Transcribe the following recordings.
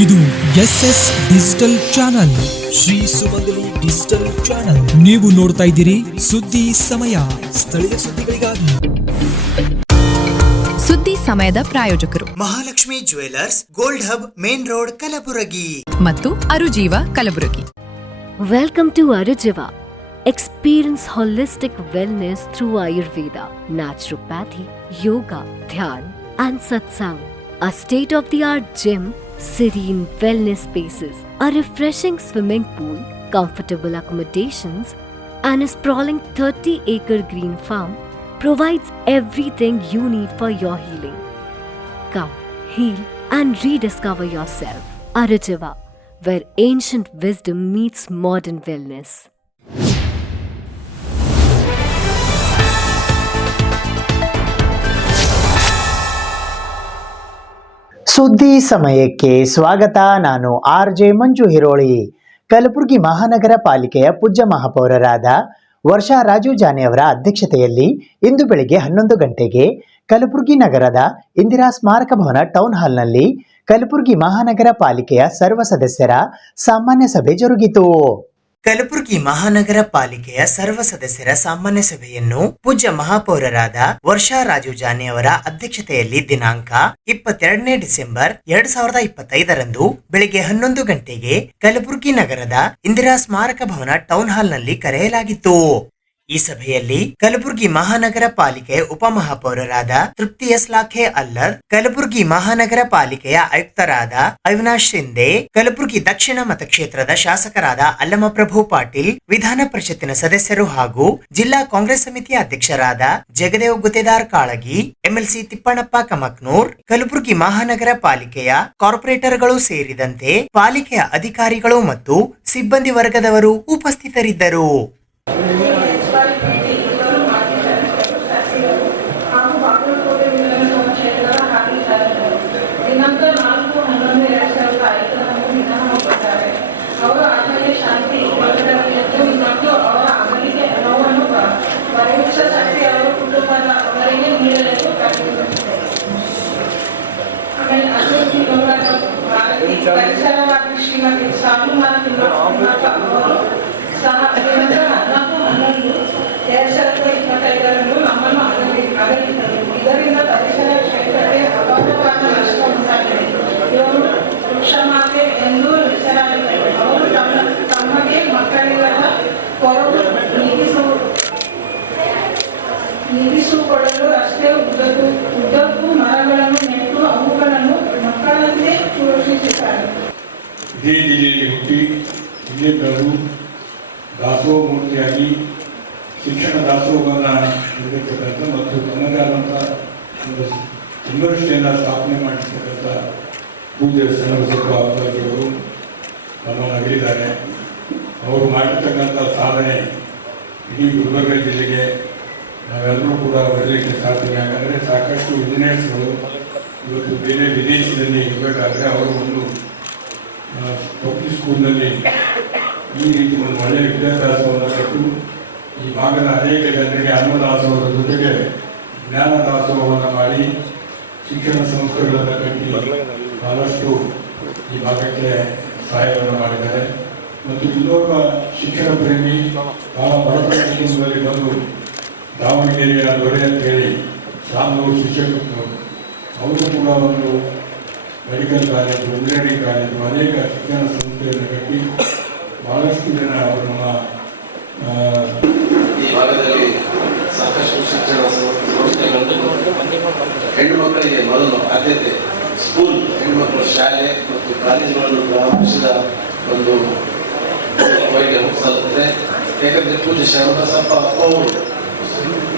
ಇದು SS digital channel, Shri ಸುಮಂಗಲಿ digital channel. ನೀವು ನೋಡ್ತಾ ಇದ್ದೀರಿ ಸುದ್ದಿ ಸಮಯ, ಸ್ಥಳೀಯ ಸುದ್ದಿಗಳಿಗಾಗಿ. ಸುದ್ದಿ ಸಮಯದ ಪ್ರಾಯೋಜಕರು Mahalakshmi jewellers, gold hub, main road, Kalaburagi ಮತ್ತು ಅರುಜೀವ Kalaburagi. Welcome to Arujiva. Experience holistic wellness through Ayurveda, naturopathy, yoga, dhyan and satsang. A state-of-the-art gym, serene wellness spaces, a refreshing swimming pool, comfortable accommodations and a sprawling 30-acre green farm provides everything you need for your healing. Come, heal and rediscover yourself. Arujiva, where ancient wisdom meets modern wellness. ಸುದ್ದಿ ಸಮಯಕ್ಕೆ ಸ್ವಾಗತ. ನಾನು RJ ಮಂಜು ಹಿರೋಳಿ. ಕಲಬುರಗಿ ಮಹಾನಗರ ಪಾಲಿಕೆಯ ಪೂಜ್ಯ ಮಹಾಪೌರರಾದ ವರ್ಷಾ ರಾಜು ಜಾನೆ ಅವರ ಅಧ್ಯಕ್ಷತೆಯಲ್ಲಿ ಇಂದು ಬೆಳಿಗ್ಗೆ 11 ಗಂಟೆಗೆ ಕಲಬುರಗಿ ನಗರದ ಇಂದಿರಾ ಸ್ಮಾರಕ ಭವನ ಟೌನ್ ಹಾಲ್ನಲ್ಲಿ ಕಲಬುರಗಿ ಮಹಾನಗರ ಪಾಲಿಕೆಯ ಸರ್ವ ಸದಸ್ಯರ ಸಾಮಾನ್ಯ ಸಭೆ ಜರುಗಿತು. ಕಲಬುರಗಿ ಮಹಾನಗರ ಪಾಲಿಕೆಯ ಸರ್ವ ಸದಸ್ಯರ ಸಾಮಾನ್ಯ ಸಭೆಯನ್ನು ಪೂಜ್ಯ ಮಹಾಪೌರರಾದ ವರ್ಷಾ ರಾಜು ಜಾನೆ ಅವರ ಅಧ್ಯಕ್ಷತೆಯಲ್ಲಿ ದಿನಾಂಕ 22 ಡಿಸೆಂಬರ್ 2025 ಬೆಳಿಗ್ಗೆ 11 ಗಂಟೆಗೆ ಕಲಬುರಗಿ ನಗರದ ಇಂದಿರಾ ಸ್ಮಾರಕ ಭವನ ಟೌನ್ ಹಾಲ್ನಲ್ಲಿ ಕರೆಯಲಾಗಿತ್ತು. ಈ ಸಭೆಯಲ್ಲಿ ಕಲಬುರಗಿ ಮಹಾನಗರ ಪಾಲಿಕೆಯ ಉಪಮಹಾಪೌರರಾದ ತೃಪ್ತಿ ಎಸ್ ಲಾಖೆ ಅಲ್ಲದ್, ಕಲಬುರಗಿ ಮಹಾನಗರ ಪಾಲಿಕೆಯ ಆಯುಕ್ತರಾದ ಅವಿನಾಶ್ ಶಿಂದೆ, ಕಲಬುರಗಿ ದಕ್ಷಿಣ ಮತಕ್ಷೇತ್ರದ ಶಾಸಕರಾದ ಅಲ್ಲಮಪ್ರಭು ಪಾಟೀಲ್, ವಿಧಾನ ಪರಿಷತ್ತಿನ ಸದಸ್ಯರು ಹಾಗೂ ಜಿಲ್ಲಾ ಕಾಂಗ್ರೆಸ್ ಸಮಿತಿಯ ಅಧ್ಯಕ್ಷರಾದ ಜಗದೇವ್ ಗುತ್ತೇದಾರ್ ಕಾಳಗಿ, MLC ತಿಪ್ಪಣ್ಣಪ್ಪ ಕಮಕ್ನೂರ್, ಕಲಬುರಗಿ ಮಹಾನಗರ ಪಾಲಿಕೆಯ ಕಾರ್ಪೊರೇಟರ್ಗಳು ಸೇರಿದಂತೆ ಪಾಲಿಕೆಯ ಅಧಿಕಾರಿಗಳು ಮತ್ತು ಸಿಬ್ಬಂದಿ ವರ್ಗದವರು ಉಪಸ್ಥಿತರಿದ್ದರು. ಇದರಿಂದ ಪರಿಸರ ಕ್ಷೇತ್ರಕ್ಕೆ ಅಪಾರವಾದ ನಷ್ಟ ಉಂಟಾಗಿದೆ. ಇವರು ವೃಕ್ಷಮಾತೆ ಎಂದು ಹೆಸರಾಗಿದ್ದರು. ಅವರು ತಮಗೆ ಮಕ್ಕಳಿಗರ ಕೊರಗು ನೀಗಿಸಿಕೊಳ್ಳಲು ರಸ್ತೆ ಉದ್ದಕ್ಕೂ ಮರಗಳನ್ನು ನೆಟ್ಟು ಅವುಗಳನ್ನು ಮಕ್ಕಳಂತೆ ಪೋಷಿಸುತ್ತಾರೆ. ಇದೇ ಜಿಲ್ಲೆಯಲ್ಲಿ ಹುಟ್ಟಿ ಇಲ್ಲೇ ಬೆಳೆದು ದಾಸೋಹ ಮೂರ್ತಿಯಾಗಿ ಶಿಕ್ಷಣ ದಾಸೋಹವನ್ನು ನೀಡಿರ್ತಕ್ಕಂಥ ಮತ್ತು ತನ್ನದೇ ಆದಂಥ ಒಂದು ಯೂನಿವರ್ಸಿಟಿಯನ್ನು ಸ್ಥಾಪನೆ ಮಾಡಿರ್ತಕ್ಕಂಥ ಪೂಜ್ಯ ಶರಣಬಸಪ್ಪ ಅಪ್ಪಾಜಿಯವರು ನಮ್ಮನ್ನು ಅಗಲಿದ್ದಾರೆ. ಅವರು ಮಾಡಿರ್ತಕ್ಕಂಥ ಸಾಧನೆ ಇಡೀ ಗುಲ್ಬರ್ಗ ಜಿಲ್ಲೆಗೆ ನಾವೆಲ್ಲರೂ ಕೂಡ ಬರಲಿಕ್ಕೆ ಸಾಧ್ಯ. ಯಾಕಂದರೆ ಸಾಕಷ್ಟು ಇಂಜಿನಿಯರ್ಸ್ಗಳು ಇವತ್ತು ಬೇರೆ ವಿದೇಶದಲ್ಲಿ ಇರಬೇಕಾದ್ರೆ ಅವರು ಒಂದು ಪಬ್ಲಿಕ್ ಸ್ಕೂಲ್ನಲ್ಲಿ ಈ ರೀತಿ ಒಂದು ಒಳ್ಳೆಯ ವಿದ್ಯಾಭ್ಯಾಸವನ್ನು ಕೊಟ್ಟು ಈ ಭಾಗದ ಅನೇಕ ಜನರಿಗೆ ಅನ್ನದಾಸೋಹದ ಜೊತೆಗೆ ಜ್ಞಾನ ದಾಸೋಹವನ್ನು ಮಾಡಿ ಶಿಕ್ಷಣ ಸಂಸ್ಥೆಗಳನ್ನು ಕಟ್ಟಿ ಬಹಳಷ್ಟು ಈ ಭಾಗಕ್ಕೆ ಸಹಾಯವನ್ನು ಮಾಡಿದ್ದಾರೆ. ಮತ್ತು ಇನ್ನೊಬ್ಬ ಶಿಕ್ಷಣ ಪ್ರೇಮಿ ಬಹಳ ಬಡತನ ಕುಟುಂಬದಲ್ಲಿ ಬಂದು ದಾವಣಗೆರೆಯ ದೊರೆ ಅಂತೇಳಿ ಶಾಮನೂರು ಶಿಕ್ಷಕರು ಅವರು ಕೂಡ ಒಂದು ಮೆಡಿಕಲ್ ಕಾಲೇಜು, ಇಂಜಿನಿಯರಿಂಗ್ ಕಾಲೇಜು, ಅನೇಕ ಶಿಕ್ಷಣ ಸಂಸ್ಥೆಯನ್ನು ಕಟ್ಟಿ ಬಹಳಷ್ಟು ಜನ ಅವರು ನಮ್ಮ ಈ ಭಾಗದಲ್ಲಿ ಸಾಕಷ್ಟು ಶಿಕ್ಷಣ ಸಂಸ್ಥೆಗಳು ಹೆಣ್ಣು ಮಕ್ಕಳಿಗೆ ಮೊದಲು ಆದ್ಯತೆ ಸ್ಕೂಲ್, ಹೆಣ್ಣುಮಕ್ಕಳ ಶಾಲೆ ಮತ್ತು ಕಾಲೇಜುಗಳನ್ನು ಪ್ರಾರಂಭಿಸಿದ ಒಂದು ಅವರಿಗೆ ಸಲ್ಲುತ್ತದೆ. ಯಾಕಂದರೆ ಪೂಜ್ಯ ಶರಣಬಸಪ್ಪ ಅವರು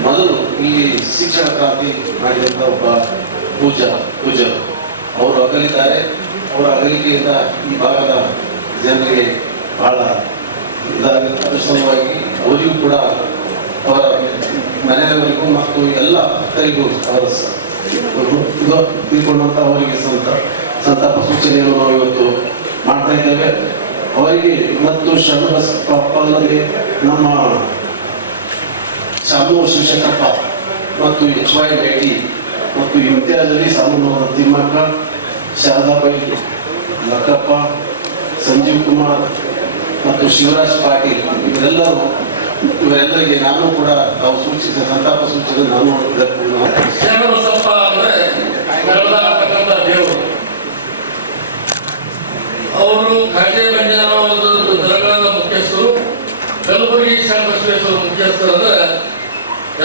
ಮೊದಲು ಇಲ್ಲಿ ಶಿಕ್ಷಣ ಕ್ರಾಂತಿ ಮಾಡಿದಂಥ ಒಬ್ಬ ಪೂಜ್ಯ ಅವರು ಅಗಲಿದ್ದಾರೆ. ಅವರ ಅಗಲಿಕೆಯಿಂದ ಈ ಭಾಗದ ಜನರಿಗೆ ಬಹಳ ಅದೃಷ್ಟವಾಗಿ ಅವರಿಗೂ ಕೂಡ ಅವರ ಮನೆಯವರಿಗೂ ಮತ್ತು ಎಲ್ಲ ಭಕ್ತರಿಗೂ ಅವರ ತಿಳ್ಕೊಂಡಂಥ ಅವರಿಗೆ ಸಂತಾಪ ಸೂಚನೆಯನ್ನು ನಾವು ಇವತ್ತು ಮಾಡ್ತಾ ಇದ್ದೇವೆ. ಅವರಿಗೆ ಮತ್ತು ಶರಣಬಸಪ್ಪ ಅಲ್ಲದೆ ನಮ್ಮ ಶಾಮನೂರು ಶಿಕ್ಷಕಪ್ಪ ಮತ್ತು HY ಬೇಟಿ ಮತ್ತು ಇಂತಿಯಾಜಲ್ಲಿ ಸಾಮೂನವರ ತಿಮ್ಮಕ್ಕ, ಶಾರದಾಬಾಯಿ ಲಕ್ಕಪ್ಪ, ಸಂಜೀವ್ ಕುಮಾರ್ ಮತ್ತು ಶಿವರಾಜ್ ಪಾಟೀಲ್ ಇವರೆಲ್ಲರಿಗೆ ನಾನು ಕೂಡ ತಾವು ಸೂಚಿಸಿದ ಸಂತಾಪ ಸೂಚಿಸಿದ ನಾನು ಶರಣಬಸಪ್ಪ ಅಂದರೆ ಕಳೆದಾಡ್ತಕ್ಕಂಥ ದೇವರು. ಅವರು ಖಾಜೆ ಬಂಜಾರ ದರಗಳ ಮುಖ್ಯಸ್ಥರು, ಕಲಬುರಗಿ ಶರಣಬಸವೇಶ್ವರ ಮುಖ್ಯಸ್ಥರು. ಅಂದರೆ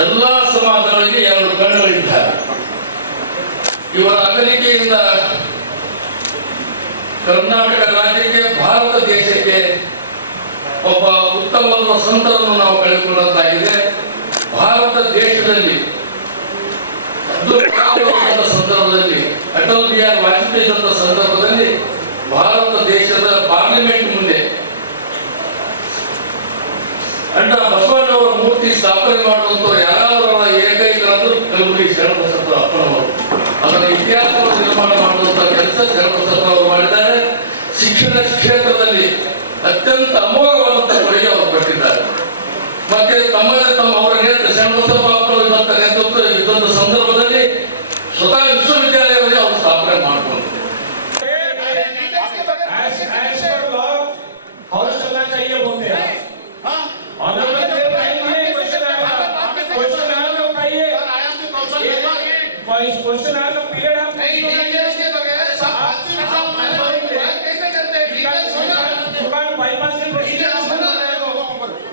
ಎಲ್ಲ ಸಮಾಜಗಳಿಗೆ 2 ಕಣ್ಣುಗಳಿದ್ದಾರೆ. ಇವರ ಅಗಲಿಕೆಯಿಂದ ಕರ್ನಾಟಕ ರಾಜ್ಯಕ್ಕೆ, ಭಾರತ ದೇಶಕ್ಕೆ ಒಬ್ಬ ಉತ್ತಮವಾದ ಸಂತರನ್ನು ನಾವು ಕಳೆದುಕೊಂಡಂತಾಗಿದೆ. ಭಾರತ ದೇಶದಲ್ಲಿ ಸಂದರ್ಭದಲ್ಲಿ ಅಟಲ್ ಬಿಹಾರಿ ವಾಜಪೇಯಿ ಇದ್ದಂಥ ಸಂದರ್ಭದಲ್ಲಿ ಭಾರತ ದೇಶದ ಪಾರ್ಲಿಮೆಂಟ್ ಮುಂದೆ ಅಣ್ಣ ಬಸವಣ್ಣವರ ಮೂರ್ತಿ ಸ್ಥಾಪನೆ ಮಾಡುವಂತ ಯಾರಾದರೂ ಏಕೈಕರಾದರೂ ಕಲಬುರಗಿ ಶರಣಬಸಪ್ಪ ಅಪ್ಪನವರು. ಅದರ ಇತಿಹಾಸವನ್ನು ನಿರ್ಮಾಣ ಮಾಡುವಂತ ಕೆಲಸ ಶರಣಬಸಪ್ಪ ಅವರು ಮಾಡಿದ್ದಾರೆ. ಶಿಕ್ಷಣ ಕ್ಷೇತ್ರದಲ್ಲಿ ಅತ್ಯಂತ ಅಮೋಘವಾದಂತಹ ಕೊಡುಗೆ ಅವರು ಕೊಟ್ಟಿದ್ದಾರೆ. ಮತ್ತೆ ಅವರ ನೇತೃತ್ವ ಶರಣಬಸಪ್ಪ ಅಪ್ಪನವರು ಇದ್ದಂತ ಸಂದರ್ಭದಲ್ಲಿ ಸ್ವತಃ ವಿಶ್ವವಿದ್ಯಾಲಯವನ್ನು ಅವರು ಸ್ಥಾಪನೆ ಮಾಡಿಕೊಂಡ್ರು.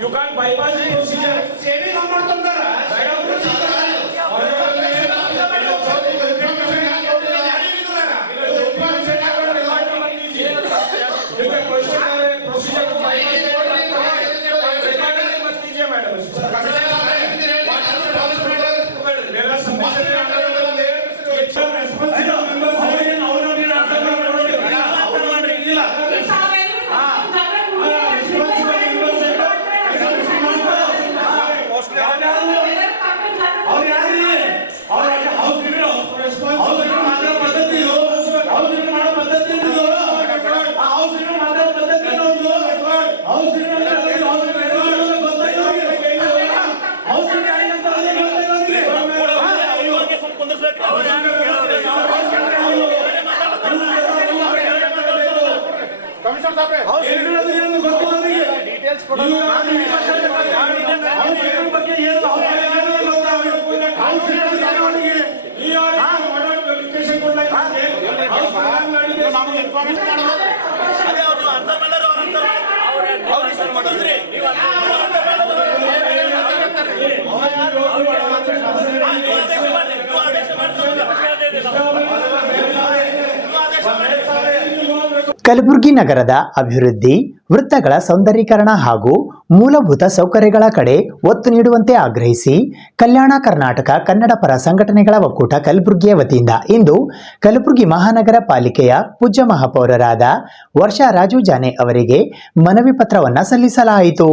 You can't bypass the procedure. Saving amount of the Kalaburagi ನಗರದ ಅಭಿವೃದ್ಧಿ, ವೃತ್ತಗಳ ಸೌಂದರೀಕರಣ ಹಾಗೂ ಮೂಲಭೂತ ಸೌಕರ್ಯಗಳ ಕಡೆ ಒತ್ತು ನೀಡುವಂತೆ ಆಗ್ರಹಿಸಿ ಕಲ್ಯಾಣ ಕರ್ನಾಟಕ ಕನ್ನಡ ಪರ ಸಂಘಟನೆಗಳ ಒಕ್ಕೂಟ ಕಲಬುರಗಿಯ ವತಿಯಿಂದ ಇಂದು ಕಲಬುರಗಿ ಮಹಾನಗರ ಪಾಲಿಕೆಯ ಪೂಜ್ಯ ಮಹಾಪೌರರಾದ ವರ್ಷಾ ರಾಜು ಜಾನೆ ಅವರಿಗೆ ಮನವಿ ಪತ್ರವನ್ನು ಸಲ್ಲಿಸಲಾಯಿತು.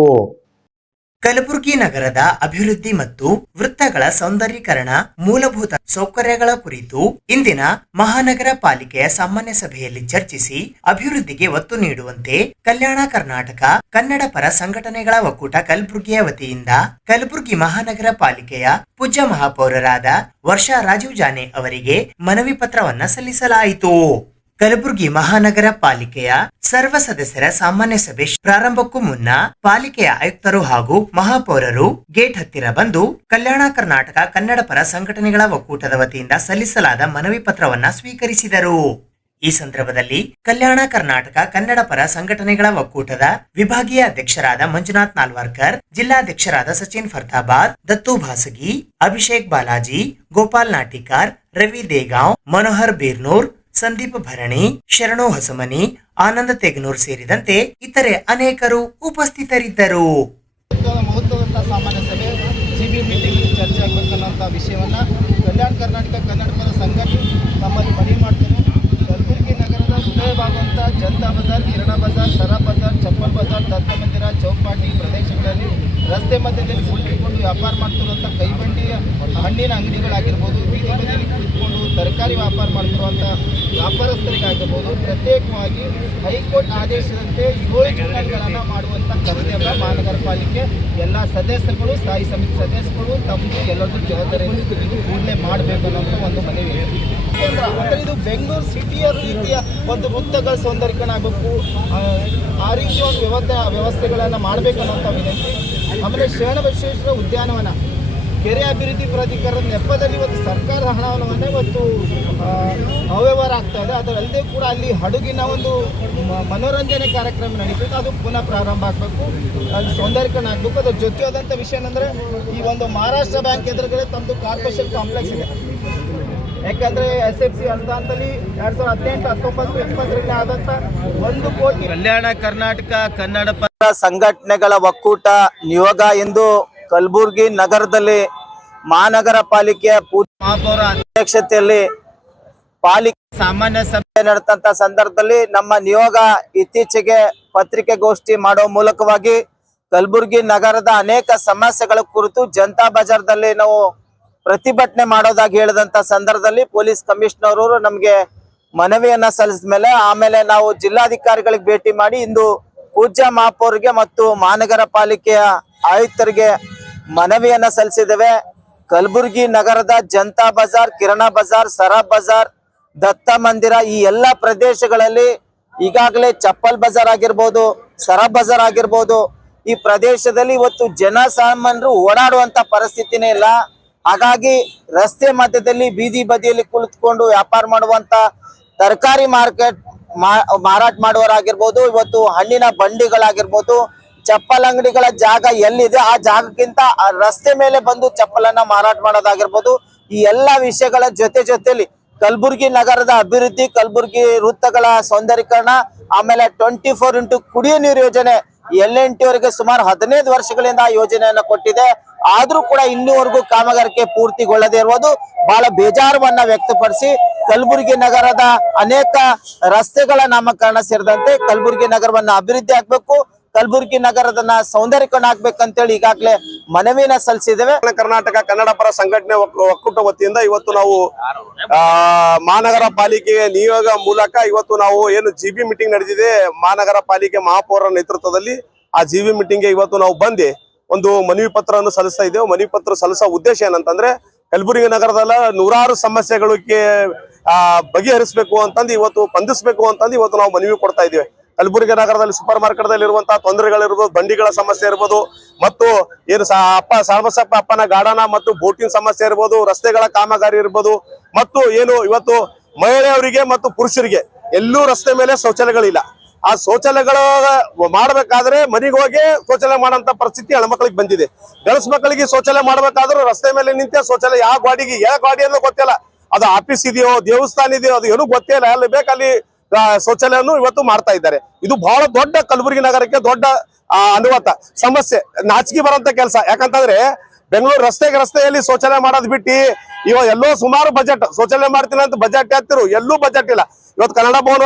ಕಲಬುರಗಿ ನಗರದ ಅಭಿವೃದ್ಧಿ ಮತ್ತು ವೃತ್ತಗಳ ಸೌಂದರೀಕರಣ, ಮೂಲಭೂತ ಸೌಕರ್ಯಗಳ ಕುರಿತು ಇಂದಿನ ಮಹಾನಗರ ಪಾಲಿಕೆಯ ಸಾಮಾನ್ಯ ಸಭೆಯಲ್ಲಿ ಚರ್ಚಿಸಿ ಅಭಿವೃದ್ಧಿಗೆ ಒತ್ತು ನೀಡುವಂತೆ ಕಲ್ಯಾಣ ಕರ್ನಾಟಕ ಕನ್ನಡ ಪರ ಸಂಘಟನೆಗಳ ಒಕ್ಕೂಟ ಕಲಬುರಗಿಯ ವತಿಯಿಂದ ಕಲಬುರಗಿ ಮಹಾನಗರ ಪಾಲಿಕೆಯ ಪೂಜ್ಯ ಮಹಾಪೌರರಾದ ವರ್ಷಾ ರಾಜು ಜಾನೆ ಅವರಿಗೆ ಮನವಿ ಪತ್ರವನ್ನ ಸಲ್ಲಿಸಲಾಯಿತು. ಕಲಬುರಗಿ ಮಹಾನಗರ ಪಾಲಿಕೆಯ ಸರ್ವ ಸದಸ್ಯರ ಸಾಮಾನ್ಯ ಸಭೆ ಪ್ರಾರಂಭಕ್ಕೂ ಮುನ್ನ ಪಾಲಿಕೆಯ ಆಯುಕ್ತರು ಹಾಗೂ ಮಹಾಪೌರರು ಗೇಟ್ ಹತ್ತಿರ ಬಂದು ಕಲ್ಯಾಣ ಕರ್ನಾಟಕ ಕನ್ನಡ ಪರ ಸಂಘಟನೆಗಳ ಒಕ್ಕೂಟದ ವತಿಯಿಂದ ಸಲ್ಲಿಸಲಾದ ಮನವಿ ಪತ್ರವನ್ನ ಸ್ವೀಕರಿಸಿದರು. ಈ ಸಂದರ್ಭದಲ್ಲಿ ಕಲ್ಯಾಣ ಕರ್ನಾಟಕ ಕನ್ನಡ ಪರ ಸಂಘಟನೆಗಳ ಒಕ್ಕೂಟದ ವಿಭಾಗೀಯ ಅಧ್ಯಕ್ಷರಾದ ಮಂಜುನಾಥ್ ನಾಲ್ವಾರ್ಕರ್, ಜಿಲ್ಲಾಧ್ಯಕ್ಷರಾದ ಸಚಿನ್ ಫರ್ತಾಬಾದ್, ದತ್ತು ಭಾಸಗಿ, ಅಭಿಷೇಕ್ ಬಾಲಾಜಿ, ಗೋಪಾಲ್ ನಾಟಿಕಾರ್, ರವಿ ದೇಗಾಂವ್, ಮನೋಹರ್ ಬೀರ್ನೂರ್, ಸಂದೀಪ್ ಭರಣಿ, ಶರಣು ಹೊಸಮನಿ, ಆನಂದ ತೆಗನೂರ್ ಸೇರಿದಂತೆ ಇತರೆ ಅನೇಕರು ಉಪಸ್ಥಿತರಿದ್ದರು. ಮಹತ್ವದ ಸಾಮಾನ್ಯ ಸಭೆ ಸಿಬಿ ಮೀಟಿಂಗ್ ಚರ್ಚೆ ಆಗಬೇಕನ್ನೋಂಥ ವಿಷಯವನ್ನು ಕಲ್ಯಾಣ ಕರ್ನಾಟಕ ಕನ್ನಡ ಪರ ಸಂಘಟನೆ ತಮ್ಮಲ್ಲಿ ಮನವಿ ಮಾಡ್ತೇನೆ. ಕಲಬುರಗಿ ನಗರದ ಹೃದಯವಾಗುವಂಥ ಜನತಾ ಬಜಾರ್, ಕಿರಣ ಬಜಾರ್, ಸರಾ ಬಜಾರ್, ಚಪ್ಪಲ್ ಬಜಾರ್, ದತ್ತ ಮಂದಿರ, ಚೌಪಾಟಿ ಪ್ರದೇಶಗಳಲ್ಲಿ ರಸ್ತೆ ಮಧ್ಯದಲ್ಲಿ ಕುಳಿತುಕೊಂಡು ವ್ಯಾಪಾರ ಮಾಡ್ತಿರುವಂಥ ಕೈಬಂಡಿ ಹಣ್ಣಿನ ಅಂಗಡಿಗಳಾಗಿರ್ಬೋದು, ಬೀದಿ ಬದಿಯಲ್ಲಿ ಕುಳಿತುಕೊಂಡು ತರಕಾರಿ ವ್ಯಾಪಾರ ಮಾಡ್ತಿರುವಂಥ ವ್ಯಾಪಾರಸ್ಥರಿಗಾಗಿರ್ಬೋದು ಪ್ರತ್ಯೇಕವಾಗಿ ಹೈಕೋರ್ಟ್ ಆದೇಶದಂತೆ 7 ಟನ್ನಲ್ಗಳನ್ನು ಮಾಡುವಂಥ ಕರ್ತವ್ಯ ಮಹಾನಗರ ಪಾಲಿಕೆ ಎಲ್ಲ ಸದಸ್ಯರುಗಳು, ಸ್ಥಾಯಿ ಸಮಿತಿ ಸದಸ್ಯರುಗಳು ತಮ್ಮದು ಎಲ್ಲರದ್ದು ಜವಾಬ್ದಾರಿಯನ್ನು ಇದು ಕೂಡಲೇ ಮಾಡಬೇಕು ಅನ್ನೋಂಥ ಒಂದು ಮನವಿ ಇದೆ. ಅಂದರೆ ಇದು ಬೆಂಗಳೂರು ಸಿಟಿಯ ರೀತಿಯ ಒಂದು ವೃತ್ತಗಳ ಸೌಂದರ್ಯೀಕರಣ ಆಗಬೇಕು, ಆ ರೀತಿಯ ಒಂದು ವ್ಯವಸ್ಥೆಗಳನ್ನು ಮಾಡಬೇಕು ಅನ್ನೋಂಥ ವಿನಂತಿ. ಆಮೇಲೆ ಶರಣಬಸವೇಶ್ವರ ಉದ್ಯಾನವನ ಕೆರೆ ಅಭಿವೃದ್ಧಿ ಪ್ರಾಧಿಕಾರದ ನೆಪದಲ್ಲಿ ಇವತ್ತು ಸರ್ಕಾರದ ಹಣವನ್ನು ಇವತ್ತು ಅವ್ಯವಹಾರ ಆಗ್ತಾ ಇದೆ. ಅದರಲ್ಲದೆ ಕೂಡ ಅಲ್ಲಿ ಹಡಗಿನ ಒಂದು ಮನೋರಂಜನೆ ಕಾರ್ಯಕ್ರಮ ನಡೀತದೆ, ಅದು ಪುನಃ ಪ್ರಾರಂಭ ಆಗಬೇಕು, ಅಲ್ಲಿ ಸೌಂದರ್ಯೀಕರಣ ಆಗಬೇಕು. ಅದ್ರ ಜೊತೆಯಾದಂಥ ವಿಷಯ ಏನಂದರೆ ಈ ಒಂದು ಮಹಾರಾಷ್ಟ್ರ ಬ್ಯಾಂಕ್ ಎದುರುಗಡೆ ತಮ್ಮದು ಕಾರ್ಪೊರೇಷನ್ ಕಾಂಪ್ಲೆಕ್ಸ್ ಇದೆ. ಯಾಕಂದರೆ SFC ಅನುದಾನದಲ್ಲಿ 2018-19-20 ಆದಂಥ 1 ಕೋಟಿ ಕಲ್ಯಾಣ ಕರ್ನಾಟಕ ಕನ್ನಡ ಪರ ಸಂಘಟನೆಗಳ ಒಕ್ಕೂಟ ನಿಯೋಗ ಎಂದು ಕಲಬುರಗಿ ನಗರದಲ್ಲಿ ಮಹಾನಗರ ಪಾಲಿಕೆಯ ಮಹಾಪೌರ ಅಧ್ಯಕ್ಷತೆಯಲ್ಲಿ ಪಾಲಿಕೆ ಸಾಮಾನ್ಯ ಸಭೆ ನಡೆದಂತ ಸಂದರ್ಭದಲ್ಲಿ ನಮ್ಮ ನಿಯೋಗ ಇತ್ತೀಚೆಗೆ ಪತ್ರಿಕೆಗೋಷ್ಠಿ ಮಾಡೋ ಮೂಲಕವಾಗಿ ಕಲಬುರಗಿ ನಗರದ ಅನೇಕ ಸಮಸ್ಯೆಗಳ ಕುರಿತು ಜನತಾ ಬಜಾರ್ದಲ್ಲಿ ನಾವು ಪ್ರತಿಭಟನೆ ಮಾಡೋದಾಗಿ ಹೇಳಿದಂತ ಸಂದರ್ಭದಲ್ಲಿ ಪೊಲೀಸ್ ಕಮಿಷನರ್ ಅವರು ನಮಗೆ ಮನವಿಯನ್ನ ಸಲ್ಲಿಸಿದ ಮೇಲೆ ಆಮೇಲೆ ನಾವು ಜಿಲ್ಲಾಧಿಕಾರಿಗಳಿಗೆ ಭೇಟಿ ಮಾಡಿ ಇಂದು ಪೂಜ್ಯ ಮಹಾಪೌರಿಗೆ ಮತ್ತು ಮಹಾನಗರ ಪಾಲಿಕೆಯ ಆಯುಕ್ತರಿಗೆ ಮನವಿಯನ್ನ ಸಲ್ಲಿಸಿದ್ದೇವೆ. ಕಲಬುರಗಿ ನಗರದ ಜನತಾ ಬಜಾರ್, ಕಿರಣ ಬಜಾರ್, ಸರಾಬ್ ಬಜಾರ್, ದತ್ತ ಮಂದಿರ ಈ ಎಲ್ಲ ಪ್ರದೇಶಗಳಲ್ಲಿ ಈಗಾಗಲೇ ಚಪ್ಪಲ್ ಬಜಾರ್ ಆಗಿರ್ಬೋದು, ಸರಾಬ್ ಬಜಾರ್ ಆಗಿರ್ಬೋದು, ಈ ಪ್ರದೇಶದಲ್ಲಿ ಇವತ್ತು ಜನಸಾಮಾನ್ಯರು ಓಡಾಡುವಂತ ಪರಿಸ್ಥಿತಿನೇ ಇಲ್ಲ. ಹಾಗಾಗಿ ರಸ್ತೆ ಮಧ್ಯದಲ್ಲಿ ಬೀದಿ ಬದಿಯಲ್ಲಿ ಕುಳಿತುಕೊಂಡು ವ್ಯಾಪಾರ ಮಾಡುವಂತ ತರಕಾರಿ ಮಾರಾಟ ಮಾಡುವವರಾಗಿರ್ಬೋದು, ಇವತ್ತು ಹಣ್ಣಿನ ಬಂಡಿಗಳಾಗಿರ್ಬೋದು, ಚಪ್ಪಲ್ ಅಂಗಡಿಗಳ ಜಾಗ ಎಲ್ಲಿದೆ ಆ ಜಾಗಕ್ಕಿಂತ ರಸ್ತೆ ಮೇಲೆ ಬಂದು ಚಪ್ಪಲನ್ನ ಮಾರಾಟ ಮಾಡೋದಾಗಿರ್ಬೋದು, ಈ ಎಲ್ಲಾ ವಿಷಯಗಳ ಜೊತೆಲಿ ಕಲಬುರಗಿ ನಗರದ ಅಭಿವೃದ್ಧಿ, ಕಲಬುರಗಿ ವೃತ್ತಗಳ ಸೌಂದರ್ಯೀಕರಣ, ಆಮೇಲೆ 24x ಕುಡಿಯೋ ನೀರು ಯೋಜನೆ LNT ಅವರಿಗೆ ಸುಮಾರು 15 ವರ್ಷಗಳಿಂದ ಆ ಯೋಜನೆಯನ್ನ ಕೊಟ್ಟಿದೆ. ಆದ್ರೂ ಕೂಡ ಇನ್ನೂವರೆಗೂ ಕಾಮಗಾರಿಕೆ ಪೂರ್ತಿಗೊಳ್ಳದೇ ಇರುವುದು ಬಹಳ ಬೇಜಾರವನ್ನ ವ್ಯಕ್ತಪಡಿಸಿ ಕಲಬುರಗಿ ನಗರದ ಅನೇಕ ರಸ್ತೆಗಳ ನಾಮಕರಣ ಸೇರಿದಂತೆ ಕಲಬುರಗಿ ನಗರವನ್ನ ಅಭಿವೃದ್ಧಿ ಆಗ್ಬೇಕು, ಕಲಬುರಗಿ ನಗರದನ್ನ ಸೌಂದರ್ಯೀಕರಣ ಆಗ್ಬೇಕಂತೇಳಿ ಈಗಾಗಲೇ ಮನವಿನ ಸಲ್ಲಿಸಿದ್ದೇವೆ. ಕರ್ನಾಟಕ ಕನ್ನಡ ಪರ ಸಂಘಟನೆ ಒಕ್ಕೂಟ ವತಿಯಿಂದ ಇವತ್ತು ನಾವು ಮಹಾನಗರ ಪಾಲಿಕೆಗೆ ನಿಯೋಗ ಮೂಲಕ ಇವತ್ತು ನಾವು ಏನು GB ಮೀಟಿಂಗ್ ನಡೆದಿದೆ ಮಹಾನಗರ ಪಾಲಿಕೆ ಮಹಾಪೌರರ ನೇತೃತ್ವದಲ್ಲಿ, ಆ GB ಮೀಟಿಂಗ್ಗೆ ಇವತ್ತು ನಾವು ಬಂದು ಒಂದು ಮನವಿ ಪತ್ರವನ್ನು ಸಲ್ಲಿಸ್ತಾ ಇದ್ದೇವೆ. ಮನವಿ ಪತ್ರ ಸಲ್ಲಿಸೋ ಉದ್ದೇಶ ಏನಂತಂದ್ರೆ ಕಲಬುರಗಿ ನಗರದಲ್ಲ ನೂರಾರು ಸಮಸ್ಯೆಗಳಿಗೆ ಬಗೆಹರಿಸಬೇಕು ಅಂತಂದು ಇವತ್ತು ಸ್ಪಂದಿಸಬೇಕು ಅಂತಂದು ಇವತ್ತು ನಾವು ಮನವಿ ಕೊಡ್ತಾ ಇದ್ದೇವೆ. ಕಲಬುರಗಿ ನಗರದಲ್ಲಿ ಸೂಪರ್ ಮಾರ್ಕೆಟ್ ದಲ್ಲಿ ಇರುವಂತಹ ತೊಂದರೆಗಳಿರ್ಬೋದು, ಬಂಡಿಗಳ ಸಮಸ್ಯೆ ಇರ್ಬೋದು, ಮತ್ತು ಏನು ಸಾರ್ವಸಪ್ಪ ಅಪ್ಪನ ಗಾರ್ಡನ ಮತ್ತು ಬೋಟಿಂಗ್ ಸಮಸ್ಯೆ ಇರ್ಬೋದು, ರಸ್ತೆಗಳ ಕಾಮಗಾರಿ ಇರ್ಬೋದು, ಮತ್ತು ಏನು ಇವತ್ತು ಮಹಿಳೆಯರಿಗೆ ಮತ್ತು ಪುರುಷರಿಗೆ ಎಲ್ಲೂ ರಸ್ತೆ ಮೇಲೆ ಶೌಚಾಲಯಗಳಿಲ್ಲ. ಆ ಶೌಚಾಲಯಗಳು ಮಾಡ್ಬೇಕಾದ್ರೆ ಮನೆಗೆ ಹೋಗಿ ಶೌಚಾಲಯ ಮಾಡೋಂತ ಪರಿಸ್ಥಿತಿ ಹೆಣ್ಮಕ್ಳಿಗೆ ಬಂದಿದೆ. ಗಂಡಸ್ ಮಕ್ಕಳಿಗೆ ಶೌಚಾಲಯ ಮಾಡ್ಬೇಕಾದ್ರೂ ರಸ್ತೆ ಮೇಲೆ ನಿಂತೆ ಶೌಚಾಲಯ ಯಾವ ಗಾಡಿ ಅನ್ನೋ ಗೊತ್ತಿಲ್ಲ, ಅದು ಆಫೀಸ್ ಇದೆಯೋ ದೇವಸ್ಥಾನ ಇದೆಯೋ ಅದು ಏನೂ ಗೊತ್ತೇ ಇಲ್ಲ, ಅಲ್ಲಿ ಬೇಕಲ್ಲಿ ಶೌಚಾಲಯವನ್ನು ಇವತ್ತು ಮಾಡ್ತಾ ಇದ್ದಾರೆ. ಇದು ಬಹಳ ದೊಡ್ಡ ಕಲಬುರಗಿ ನಗರಕ್ಕೆ ದೊಡ್ಡ ಅನುವಾತ ಸಮಸ್ಯೆ, ನಾಚಿಕೆ ಬರೋಂತ ಕೆಲಸ. ಯಾಕಂತಂದ್ರೆ ಬೆಂಗಳೂರು ರಸ್ತೆಯಲ್ಲಿ ಶೌಚಾಲಯ ಮಾಡೋದ್ ಬಿಟ್ಟು ಇವಾಗ ಎಲ್ಲೋ ಸುಮಾರು ಬಜೆಟ್ ಶೌಚಾಲಯ ಮಾಡ್ತೀನಿ ಅಂತ ಬಜೆಟ್ ಹಾಕ್ತಿರು, ಎಲ್ಲೂ ಬಜೆಟ್ ಇಲ್ಲ. ಇವತ್ತು ಕನ್ನಡ ಭವನ